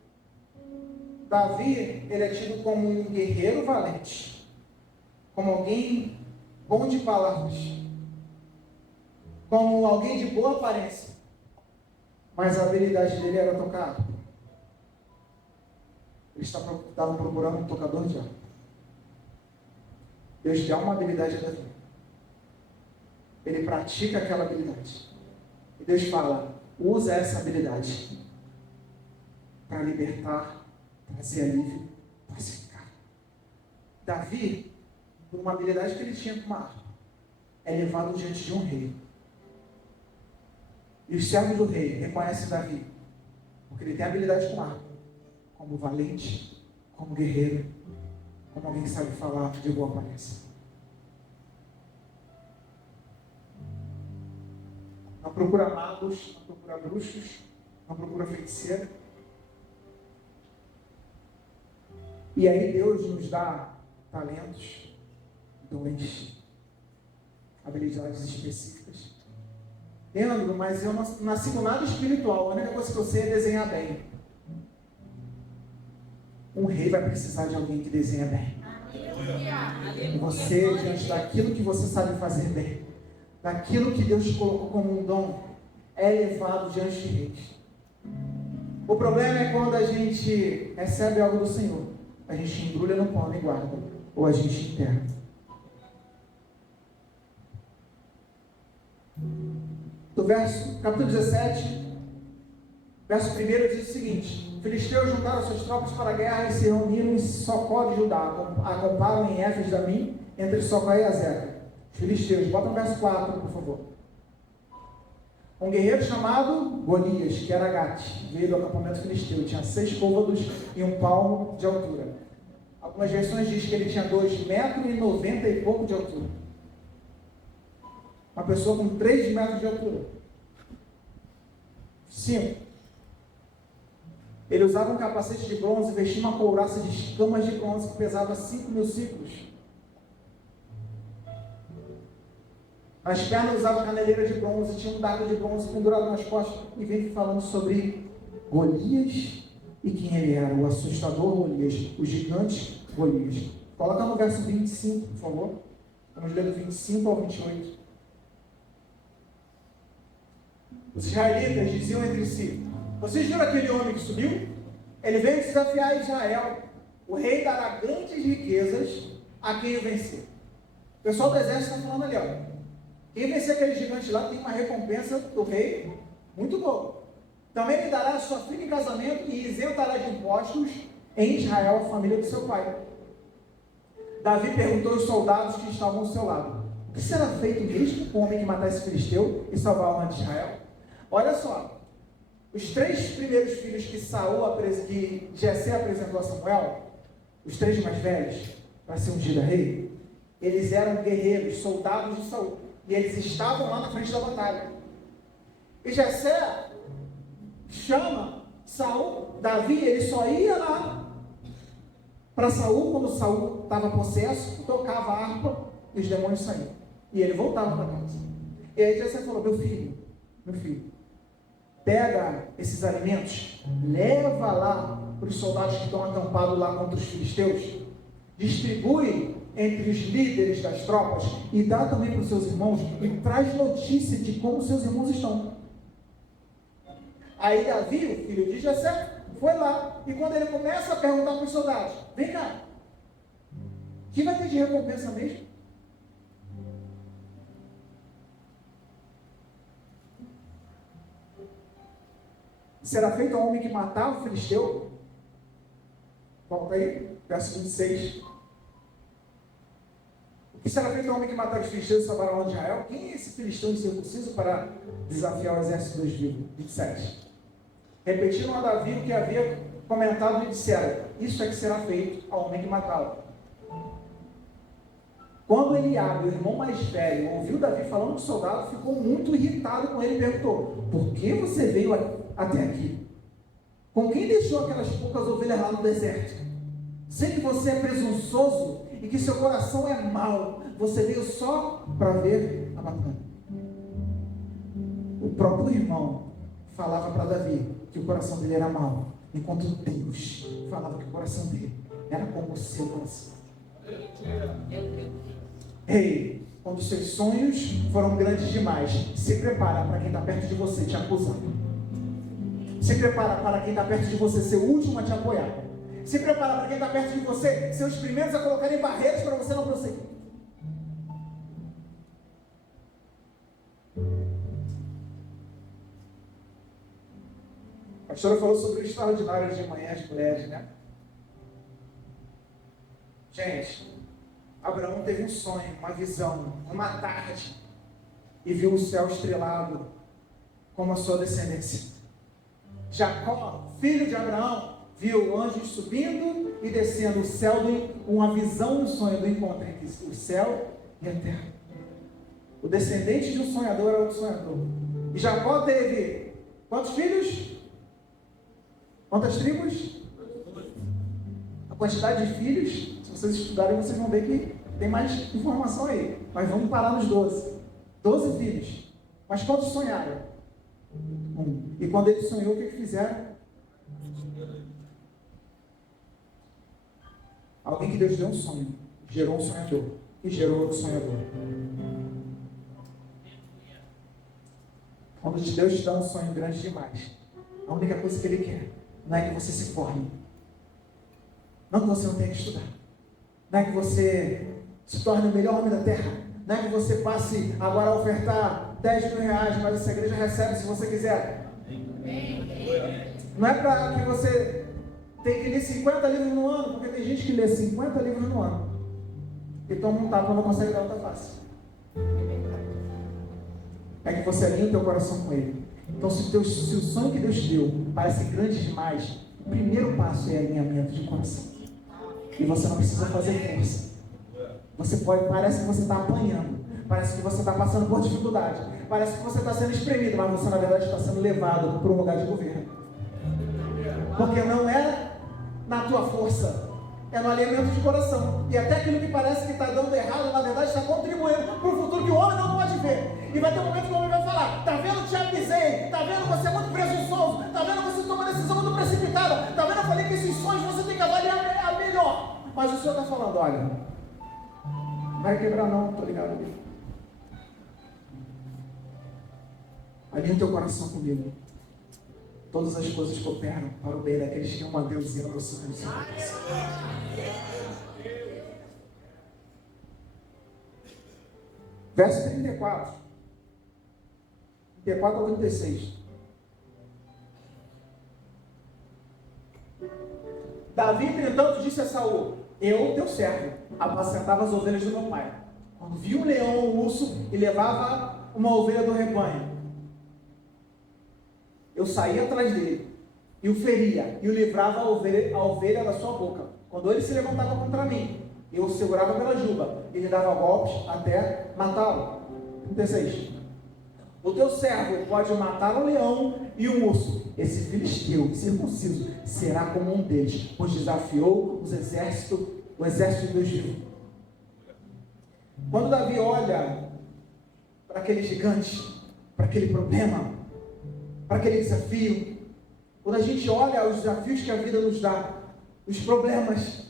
Davi, ele é tido como um guerreiro valente, como alguém bom de palavras, como alguém de boa aparência, mas a habilidade dele era tocar harpa. Eles estavam procurando um tocador de harpa. Deus dá uma habilidade a Davi. Ele pratica aquela habilidade. E Deus fala: usa essa habilidade para libertar, trazer alívio, pacificar. Davi, por uma habilidade que ele tinha com uma harpa, é levado diante de um rei. E os servos do rei reconhecem Davi, porque ele tem habilidade com harpa, como valente, como guerreiro, como alguém que sabe falar de boa aparência. Não procura magos, não procura bruxos, não procura feiticeiro. E aí Deus nos dá talentos, dons, habilidades específicas. Leandro, mas eu não nasci com nada espiritual, a única coisa que eu sei é desenhar bem. Um rei vai precisar de alguém que desenha bem. E você, diante daquilo que você sabe fazer bem, daquilo que Deus colocou como um dom, é levado diante de reis. O problema é quando a gente recebe algo do Senhor, a gente embrulha no pano e guarda, ou a gente enterra. Do capítulo 17, verso 1 diz o seguinte: os filisteus juntaram suas tropas para a guerra e se reuniram em Socó de Judá, acamparam em Éfes-Damim, entre Socó e Azeca. Os filisteus, bota no verso 4, por favor. Um guerreiro chamado Golias, que era Gate, veio do acampamento filisteu, tinha 6 côvados e 1 palmo de altura. Algumas versões dizem que ele tinha 2,90 metros e pouco de altura. Uma pessoa com 3 metros de altura. 5. Ele usava um capacete de bronze e vestia uma couraça de escamas de bronze que pesava 5.000 ciclos. As pernas usavam caneleira de bronze, tinha um dardo de bronze pendurado nas costas, e vem falando sobre Golias e quem ele era, o assustador Golias, o gigante Golias. Coloca no verso 25, por favor. Vamos ler do 25 ao 28. Os israelitas diziam entre si: vocês viram aquele homem que subiu? Ele veio desafiar Israel. O rei dará grandes riquezas a quem o vencer. O pessoal do exército está falando ali, ó. Quem vencer aquele gigante lá tem uma recompensa do rei muito boa. Também lhe dará sua filha em casamento e isentará de impostos em Israel a família do seu pai. Davi perguntou aos soldados que estavam ao seu lado: o que será feito mesmo com o homem que matar esse filisteu e salvar a alma de Israel? Olha só, os 3 primeiros filhos que Jessé apresentou a Samuel, os 3 mais velhos, para ser ungido a rei, eles eram guerreiros, soldados de Saul, e eles estavam lá na frente da batalha. E Jessé chama Saul, Davi, ele só ia lá para Saul quando Saul estava possesso, tocava a harpa e os demônios saíam. E ele voltava para casa. E aí Jessé falou: meu filho, pega esses alimentos, leva lá para os soldados que estão acampados lá contra os filisteus, distribui entre os líderes das tropas e dá também para os seus irmãos e traz notícia de como seus irmãos estão. Aí Davi, o filho de Jessé, foi lá, e quando ele começa a perguntar para os soldados: vem cá, o que vai ter de recompensa mesmo? Será feito ao homem que matava o filisteu? Volta aí, verso 26. O que será feito ao homem que matar os filisteus e salvar a alma de Israel? Quem é esse filisteu incircunciso para desafiar o exército dos vivos? 27. Repetiram a Davi o que havia comentado e disseram: isso é que será feito ao homem que matá-lo. Quando Eliabe, o irmão mais velho, ouviu Davi falando com o soldado, ficou muito irritado com ele e perguntou: por que você veio até aqui? Com quem deixou aquelas poucas ovelhas lá no deserto? Sei que você é presunçoso e que seu coração é mau. Você veio só para ver a batalha. O próprio irmão falava para Davi que o coração dele era mau, enquanto Deus falava que o coração dele era como o seu coração. Ei, quando os seus sonhos foram grandes demais, se prepara para quem está perto de você te acusar. Se prepara para quem está perto de você ser o último a te apoiar. Se prepara para quem está perto de você ser os primeiros a colocarem barreiras para você não prosseguir. A pastora falou sobre o extraordinário de manhã de mulheres, né? Gente, Abraão teve um sonho, uma visão, uma tarde, e viu o céu estrelado como a sua descendência. Jacó, filho de Abraão, viu anjos subindo e descendo o céu, uma visão no sonho do encontro entre o céu e a terra. O descendente de um sonhador é outro sonhador. E Jacó teve quantos filhos? Quantas tribos? A quantidade de filhos, se vocês estudarem, vocês vão ver que tem mais informação aí. Mas vamos parar nos 12. 12 filhos. Mas quantos sonharam? Um. E quando ele sonhou, o que fizeram? Alguém que Deus deu um sonho, gerou um sonhador, e gerou outro sonhador. Quando Deus te dá um sonho grande demais, a única coisa que Ele quer não é que você se forme, não que você não tenha que estudar, não é que você se torne o melhor homem da terra, não é que você passe agora a ofertar 10 mil reais, mas essa igreja recebe se você quiser. Não é para que você tenha que ler 50 livros no ano, porque tem gente que lê 50 livros no ano e toma um tapa e não consegue dar outra face. É que você alinhe o teu coração com Ele. Então, se o sonho que Deus te deu parece grande demais, o primeiro passo é alinhamento de coração. E você não precisa fazer força. Parece que você está apanhando, parece que você está passando por dificuldade, parece que você está sendo espremido, mas você na verdade está sendo levado para um lugar de governo. Porque não é na tua força, é no alinhamento de coração. E até aquilo que parece que está dando errado, na verdade está contribuindo para o futuro que o homem não pode ver. E vai ter um momento que o homem vai falar: tá vendo, te avisei, tá vendo, você é muito presunçoso, tá vendo, você toma uma decisão muito precipitada, tá vendo, eu falei que esses sonhos você tem que avaliar a melhor. Mas o Senhor está falando: olha, não vai quebrar não, estou ligado ali. Alinha o teu coração comigo. Todas as coisas cooperam para o bem daqueles que amam a Deus e amam o Senhor. Verso 34. 34 ao 36. Davi, entretanto, disse a Saul: eu, teu servo, apacentava as ovelhas do meu pai. Quando vi um leão ou um urso e levava uma ovelha do rebanho, eu saía atrás dele e o feria e o livrava a ovelha da sua boca. Quando ele se levantava contra mim, eu o segurava pela juba e lhe dava golpes até matá-lo. 36. O teu servo pode matar um leão e um urso. Esse filisteu circunciso será como um deles, pois desafiou o exército de Deus vivo. Quando Davi olha para aquele gigante, para aquele problema, para aquele desafio, quando a gente olha os desafios que a vida nos dá, os problemas,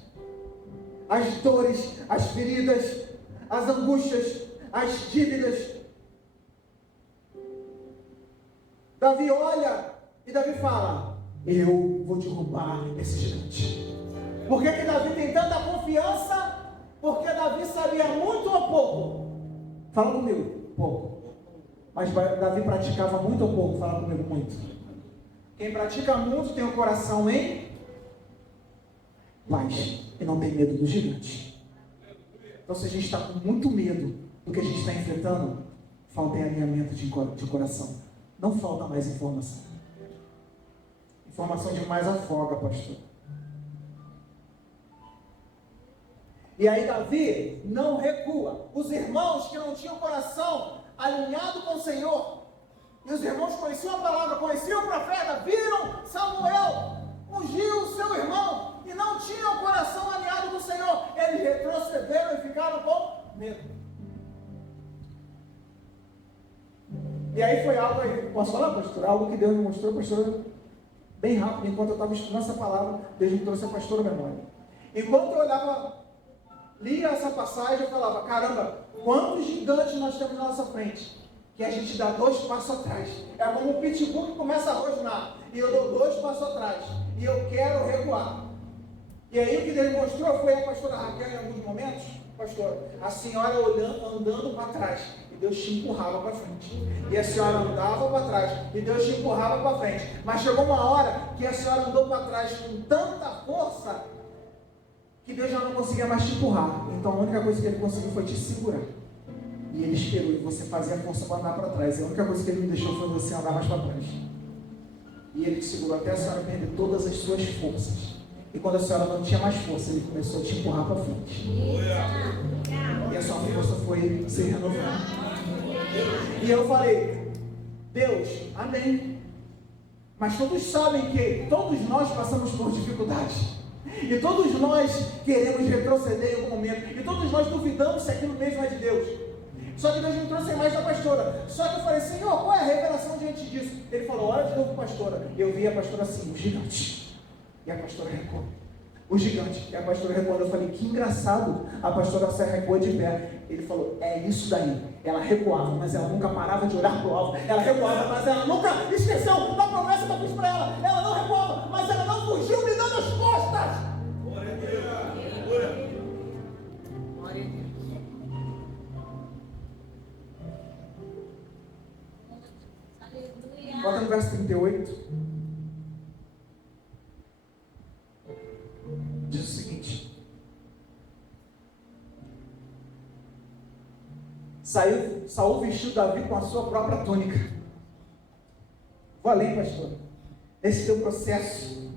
as dores, as feridas, as angústias, as dívidas, Davi olha e Davi fala: eu vou derrubar esse gigante. Por que Davi tem tanta confiança? Porque Davi sabia muito ou pouco? Fala comigo, pouco. Mas Davi praticava muito ou pouco? Fala comigo, muito. Quem pratica muito tem o coração em paz e não tem medo do gigante. Então, se a gente está com muito medo do que a gente está enfrentando, falta alinhamento de coração. Não falta mais informação. Informação demais afoga, pastor. E aí Davi não recua. Os irmãos que não tinham coração alinhado com o Senhor, e os irmãos conheciam a palavra, conheciam o profeta, viram Samuel ungiu o seu irmão e não tinham o coração alinhado com o Senhor. Eles retrocederam e ficaram com medo. E aí foi algo aí, posso falar, pastor? Algo que Deus me mostrou, pastor, bem rápido, enquanto eu estava estudando essa palavra, Deus me trouxe a pastora memória. Enquanto eu olhava, lia essa passagem, eu falava: caramba, quantos gigantes nós temos na nossa frente, que a gente dá 2 passos atrás. É como um pitbull que começa a rosnar, e eu dou 2 passos atrás, e eu quero recuar. E aí o que Deus mostrou foi a pastora Raquel, em alguns momentos, pastor, a senhora olhando, andando para trás, e Deus te empurrava para frente. E a senhora andava para trás, e Deus te empurrava para frente. Mas chegou uma hora que a senhora andou para trás com tanta força, que Deus já não conseguia mais te empurrar. Então a única coisa que Ele conseguiu foi te segurar. E Ele esperou, e você fazia força para andar para trás. E a única coisa que Ele me deixou foi você andar mais para trás. E Ele te segurou até a senhora perder todas as suas forças. E quando a senhora não tinha mais força, Ele começou a te empurrar para frente. E a sua força foi se renovando. E eu falei: Deus, amém. Mas todos sabem que todos nós passamos por dificuldades. E todos nós queremos retroceder em algum momento. E todos nós duvidamos se aquilo mesmo é de Deus. Só que Deus me trouxe a imagem da pastora. Só que eu falei: Senhor, qual é a revelação diante disso? Ele falou: olha de novo, pastora. Eu vi a pastora assim, o gigante. E a pastora recuou. O gigante. E a pastora recuou. Eu falei: que engraçado. A pastora se recuou de pé. Ele falou: é isso daí. Ela recuava, mas ela nunca parava de olhar para o alto. Ela recuava, mas ela nunca esqueceu da promessa que eu fiz para ela. Ela não recuava, mas ela não fugiu me dando as costas. Glória a Deus. Glória a Deus. Bota no verso 38. Diz o seguinte: Saul vestiu Davi com a sua própria túnica. Vou além, pastor. Esse teu processo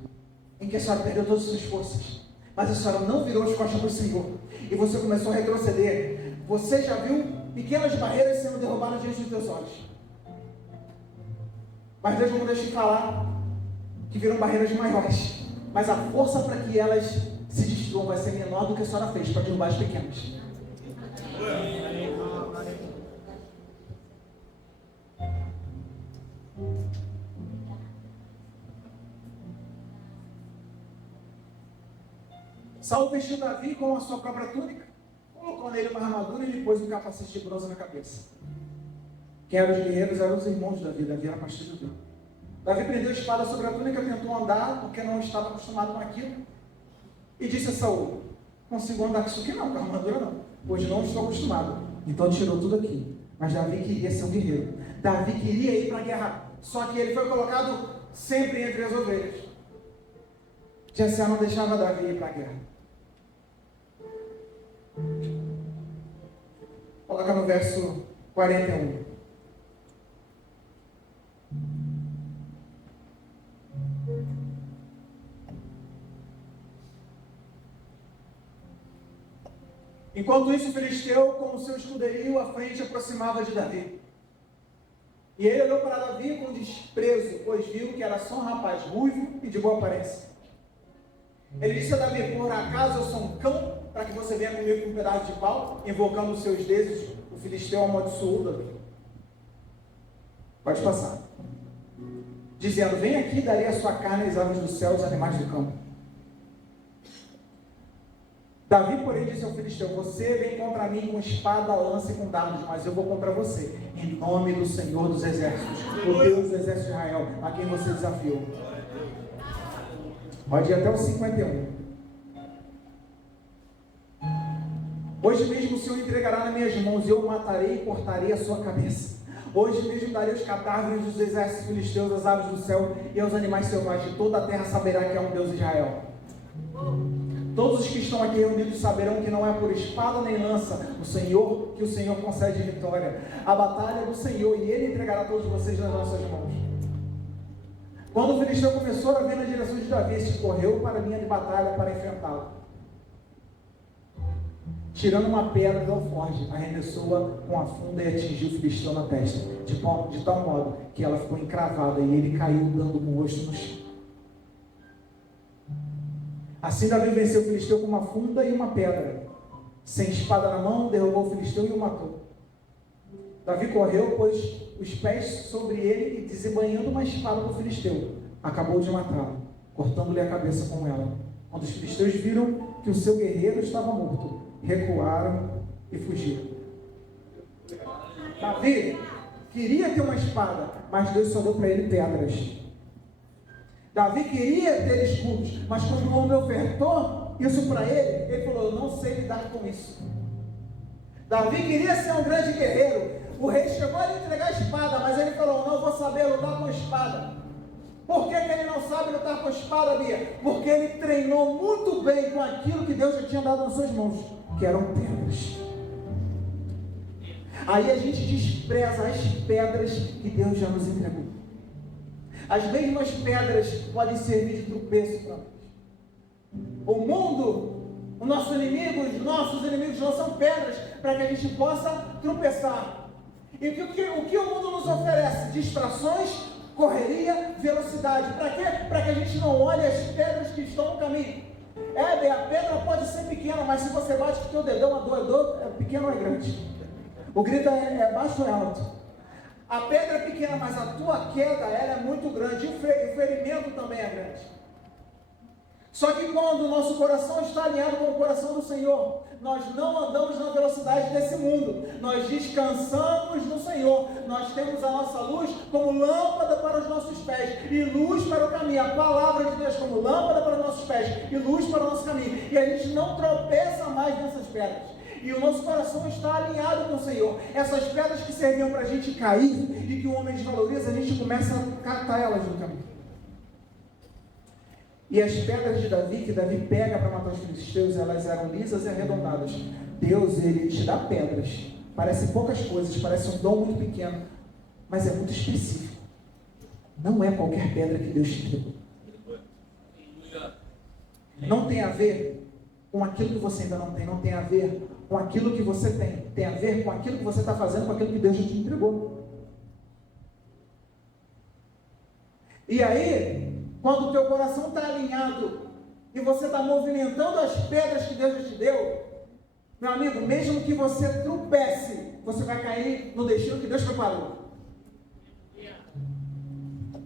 em que a senhora perdeu todas as suas forças, mas a senhora não virou as costas para o Senhor, e você começou a retroceder. Você já viu pequenas barreiras sendo derrubadas diante dos teus olhos. Mas Deus não deixa de falar que viram barreiras maiores. Mas a força para que elas se João vai ser menor do que a senhora fez para derrubar os pequenos. Saul vestiu Davi com a sua própria túnica, colocou nele uma armadura e lhe pôs um capacete de bronze na cabeça. Quem eram os guerreiros eram os irmãos de Davi. Davi era pastor de Davi. Davi prendeu a espada sobre a túnica, tentou andar, porque não estava acostumado com aquilo, e disse a Saul: consigo andar com isso aqui não, com a armadura não, pois não estou acostumado. Então tirou tudo aqui. Mas Davi queria ser um guerreiro. Davi queria ir para a guerra, só que ele foi colocado sempre entre as ovelhas. Jessé não deixava Davi ir para a guerra. Coloca no verso 41. Enquanto isso, o filisteu, com o seu escuderio à frente, aproximava de Davi. E ele olhou para Davi com desprezo, pois viu que era só um rapaz ruivo e de boa aparência. Ele disse a Davi: por acaso eu sou um cão, para que você venha comigo com um pedaço de pau, invocando os seus deuses? O filisteu amaldiçoou Davi. Pode passar. Dizendo: vem aqui e darei a sua carne às aves do céu e aos animais do campo. Davi, porém, disse ao filisteu: você vem contra mim com espada, lança e com dardos, mas eu vou contra você, em nome do Senhor dos Exércitos, o Deus do exército de Israel, a quem você desafiou. Pode ir até o 51. Hoje mesmo o Senhor entregará nas minhas mãos, e eu o matarei e cortarei a sua cabeça. Hoje mesmo darei os cadáveres dos exércitos filisteus, às aves do céu e aos animais selvagens. Toda a terra saberá que é um Deus de Israel. Todos os que estão aqui reunidos saberão que não é por espada nem lança que o Senhor concede vitória. A batalha é do Senhor, e Ele entregará todos vocês nas nossas mãos. Quando o filisteu começou a vir na direção de Davi, este correu para a linha de batalha para enfrentá-lo. Tirando uma pedra do alforje, arremessou-a com a funda e atingiu o filisteu na testa, de tal modo que ela ficou encravada e ele caiu dando com o rosto no chão. Assim Davi venceu o filisteu com uma funda e uma pedra. Sem espada na mão, derrubou o filisteu e o matou. Davi correu, pôs os pés sobre ele e, desembanhando uma espada do filisteu, acabou de matá-lo, cortando-lhe a cabeça com ela. Quando os filisteus viram que o seu guerreiro estava morto, recuaram e fugiram. Davi queria ter uma espada, mas Deus só deu para ele pedras. Davi queria ter escudos, mas quando o homem ofertou isso para ele, ele falou: eu não sei lidar com isso. Davi queria ser um grande guerreiro. O rei chegou a lhe entregar a espada, mas ele falou: não vou saber lutar com a espada. Por que ele não sabe lutar com a espada, Bia? Porque ele treinou muito bem com aquilo que Deus já tinha dado nas suas mãos, que eram pedras. Aí a gente despreza as pedras que Deus já nos entregou. As mesmas pedras podem servir de tropeço para nós. O mundo, o nosso inimigo, os nossos inimigos não são pedras para que a gente possa tropeçar. E o que o mundo nos oferece? Distrações, correria, velocidade. Para quê? Para que a gente não olhe as pedras que estão no caminho. Bem, a pedra pode ser pequena, mas se você bate com o teu dedão, a dor é pequena ou é grande? O grito é baixo ou é alto? A pedra é pequena, mas a tua queda ela é muito grande. E o ferimento também é grande. Só que quando o nosso coração está alinhado com o coração do Senhor, nós não andamos na velocidade desse mundo. Nós descansamos no Senhor. Nós temos a nossa luz como lâmpada para os nossos pés e luz para o caminho. A palavra de Deus como lâmpada para os nossos pés e luz para o nosso caminho. E a gente não tropeça mais nessas pedras. E o nosso coração está alinhado com o Senhor. Essas pedras que serviam para a gente cair e que o homem desvaloriza, a gente começa a catar elas no caminho. E as pedras de Davi, que Davi pega para matar os filisteus, elas eram lisas e arredondadas. Deus, ele te dá pedras. Parecem poucas coisas, parece um dom muito pequeno, mas é muito específico. Não é qualquer pedra que Deus te deu. Não tem a ver com aquilo que você ainda não tem a ver com aquilo que você tem a ver com aquilo que você está fazendo, com aquilo que Deus já te entregou. E aí, quando o teu coração está alinhado e você está movimentando as pedras que Deus já te deu, meu amigo, mesmo que você tropece, você vai cair no destino que Deus preparou.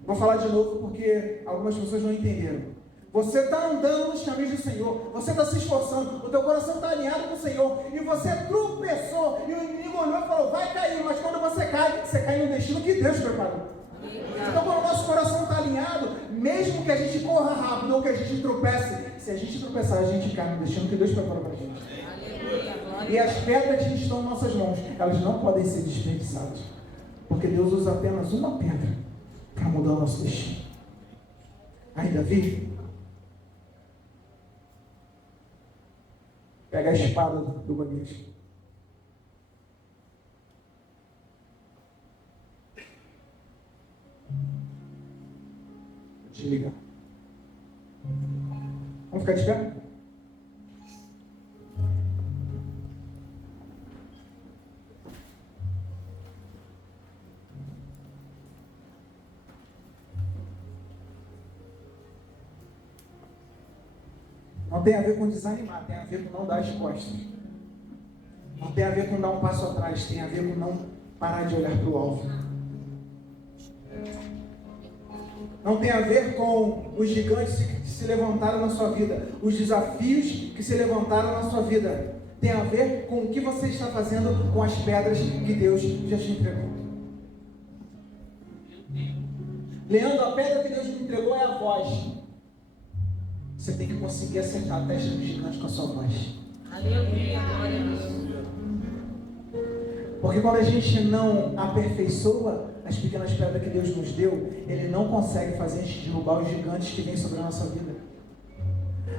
Vou falar de novo porque algumas pessoas não entenderam. Você está andando nos caminhos do Senhor, você está se esforçando, o teu coração está alinhado com o Senhor, e você tropeçou, e o inimigo olhou e falou, vai cair, mas quando você cai no destino que Deus preparou. Então, quando o nosso coração está alinhado, mesmo que a gente corra rápido ou que a gente tropece, se a gente tropeçar, a gente cai no destino que Deus preparou para a gente. E as pedras que estão em nossas mãos, elas não podem ser desperdiçadas, porque Deus usa apenas uma pedra para mudar o nosso destino. Aí, Davi, pega a espada do Golias. Vou te ligar. Vamos ficar de pé? Não tem a ver com desanimar, tem a ver com não dar as costas. Não tem a ver com dar um passo atrás, tem a ver com não parar de olhar para o alvo. Não tem a ver com os gigantes que se levantaram na sua vida, os desafios que se levantaram na sua vida. Tem a ver com o que você está fazendo com as pedras que Deus já te entregou. Leandro, a pedra que Deus me entregou é a voz. Você tem que conseguir acertar a testa do gigante com a sua voz. Aleluia, glória a Deus. Porque quando a gente não aperfeiçoa as pequenas pedras que Deus nos deu, Ele não consegue fazer a gente derrubar os gigantes que vêm sobre a nossa vida.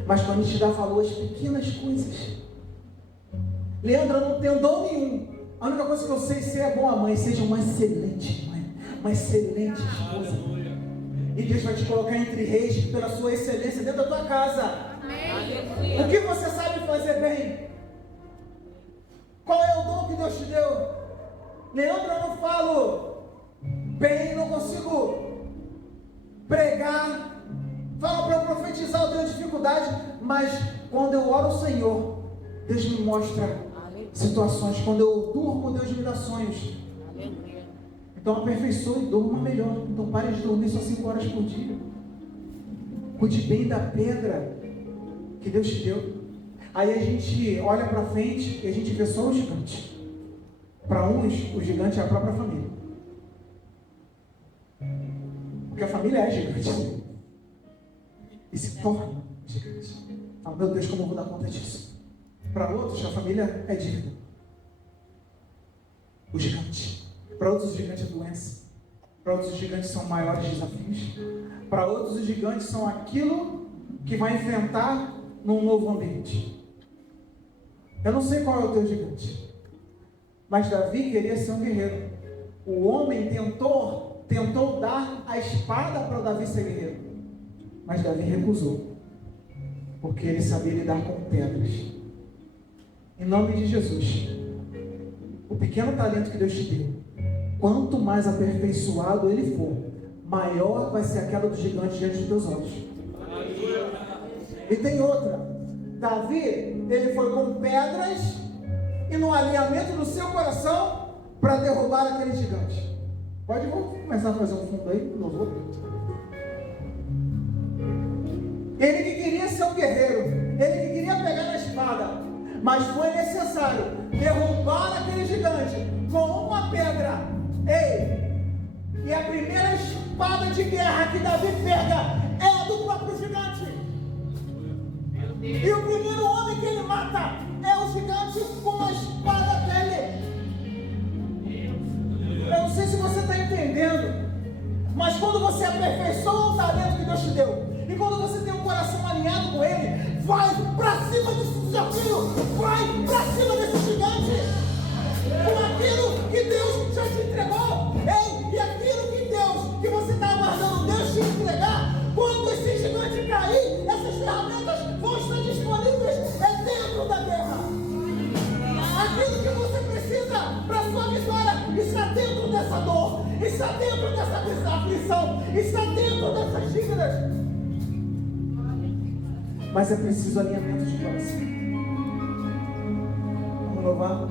Mas quando a gente dá valor às pequenas coisas, Leandro, eu não tenho dom nenhum. A única coisa que eu sei ser é boa mãe. Seja uma excelente mãe, uma excelente esposa. E Deus vai te colocar entre reis pela sua excelência dentro da tua casa. Amém. O que você sabe fazer bem? Qual é o dom que Deus te deu? Leandro, eu não falo bem, não consigo pregar. Fala para eu profetizar, eu tenho dificuldade. Mas quando eu oro ao Senhor, Deus me mostra situações. Quando eu durmo, Deus me dá sonhos. Então aperfeiçoe e durma melhor. Então pare de dormir só 5 horas por dia. Cuide bem da pedra que Deus te deu. Aí a gente olha para frente e a gente vê só o gigante. Para uns, o gigante é a própria família. Porque a família é gigante. E se torna gigante. Fala, meu Deus, como eu vou dar conta disso? Para outros, a família é dívida. O gigante. Para outros, o gigante é doença. Para outros, os gigantes são maiores desafios. Para outros, os gigantes são aquilo que vai enfrentar num novo ambiente. Eu não sei qual é o teu gigante, mas Davi queria ser um guerreiro. O homem tentou dar a espada para Davi ser guerreiro, mas Davi recusou, porque ele sabia lidar com pedras. Em nome de Jesus, o pequeno talento que Deus te deu, quanto mais aperfeiçoado ele for, maior vai ser a queda do gigante diante dos teus olhos. E tem outra. Davi, ele foi com pedras e no alinhamento do seu coração para derrubar aquele gigante. Vamos começar a fazer um fundo aí, louvor. Ele que queria ser um guerreiro, ele que queria pegar na espada, mas foi necessário derrubar aquele gigante com uma pedra. Ei! E a primeira espada de guerra que Davi pega é a do próprio gigante. E o primeiro homem que ele mata é o gigante com a espada dele. Eu não sei se você está entendendo, mas quando você aperfeiçoa o talento que Deus te deu, e quando você tem um coração alinhado com Ele, vai para cima desse desafio, vai para cima desse gigante, com aquilo que Deus já te entregou. Ei, e aquilo que Deus, que você está aguardando Deus te entregar, quando esse gigante cair, essas ferramentas vão estar disponíveis, é dentro da guerra. Aquilo que você precisa para a sua vitória está dentro dessa dor, está dentro dessa aflição, está dentro dessas dívidas. mas é preciso alinhamento de coração. Vamos louvar?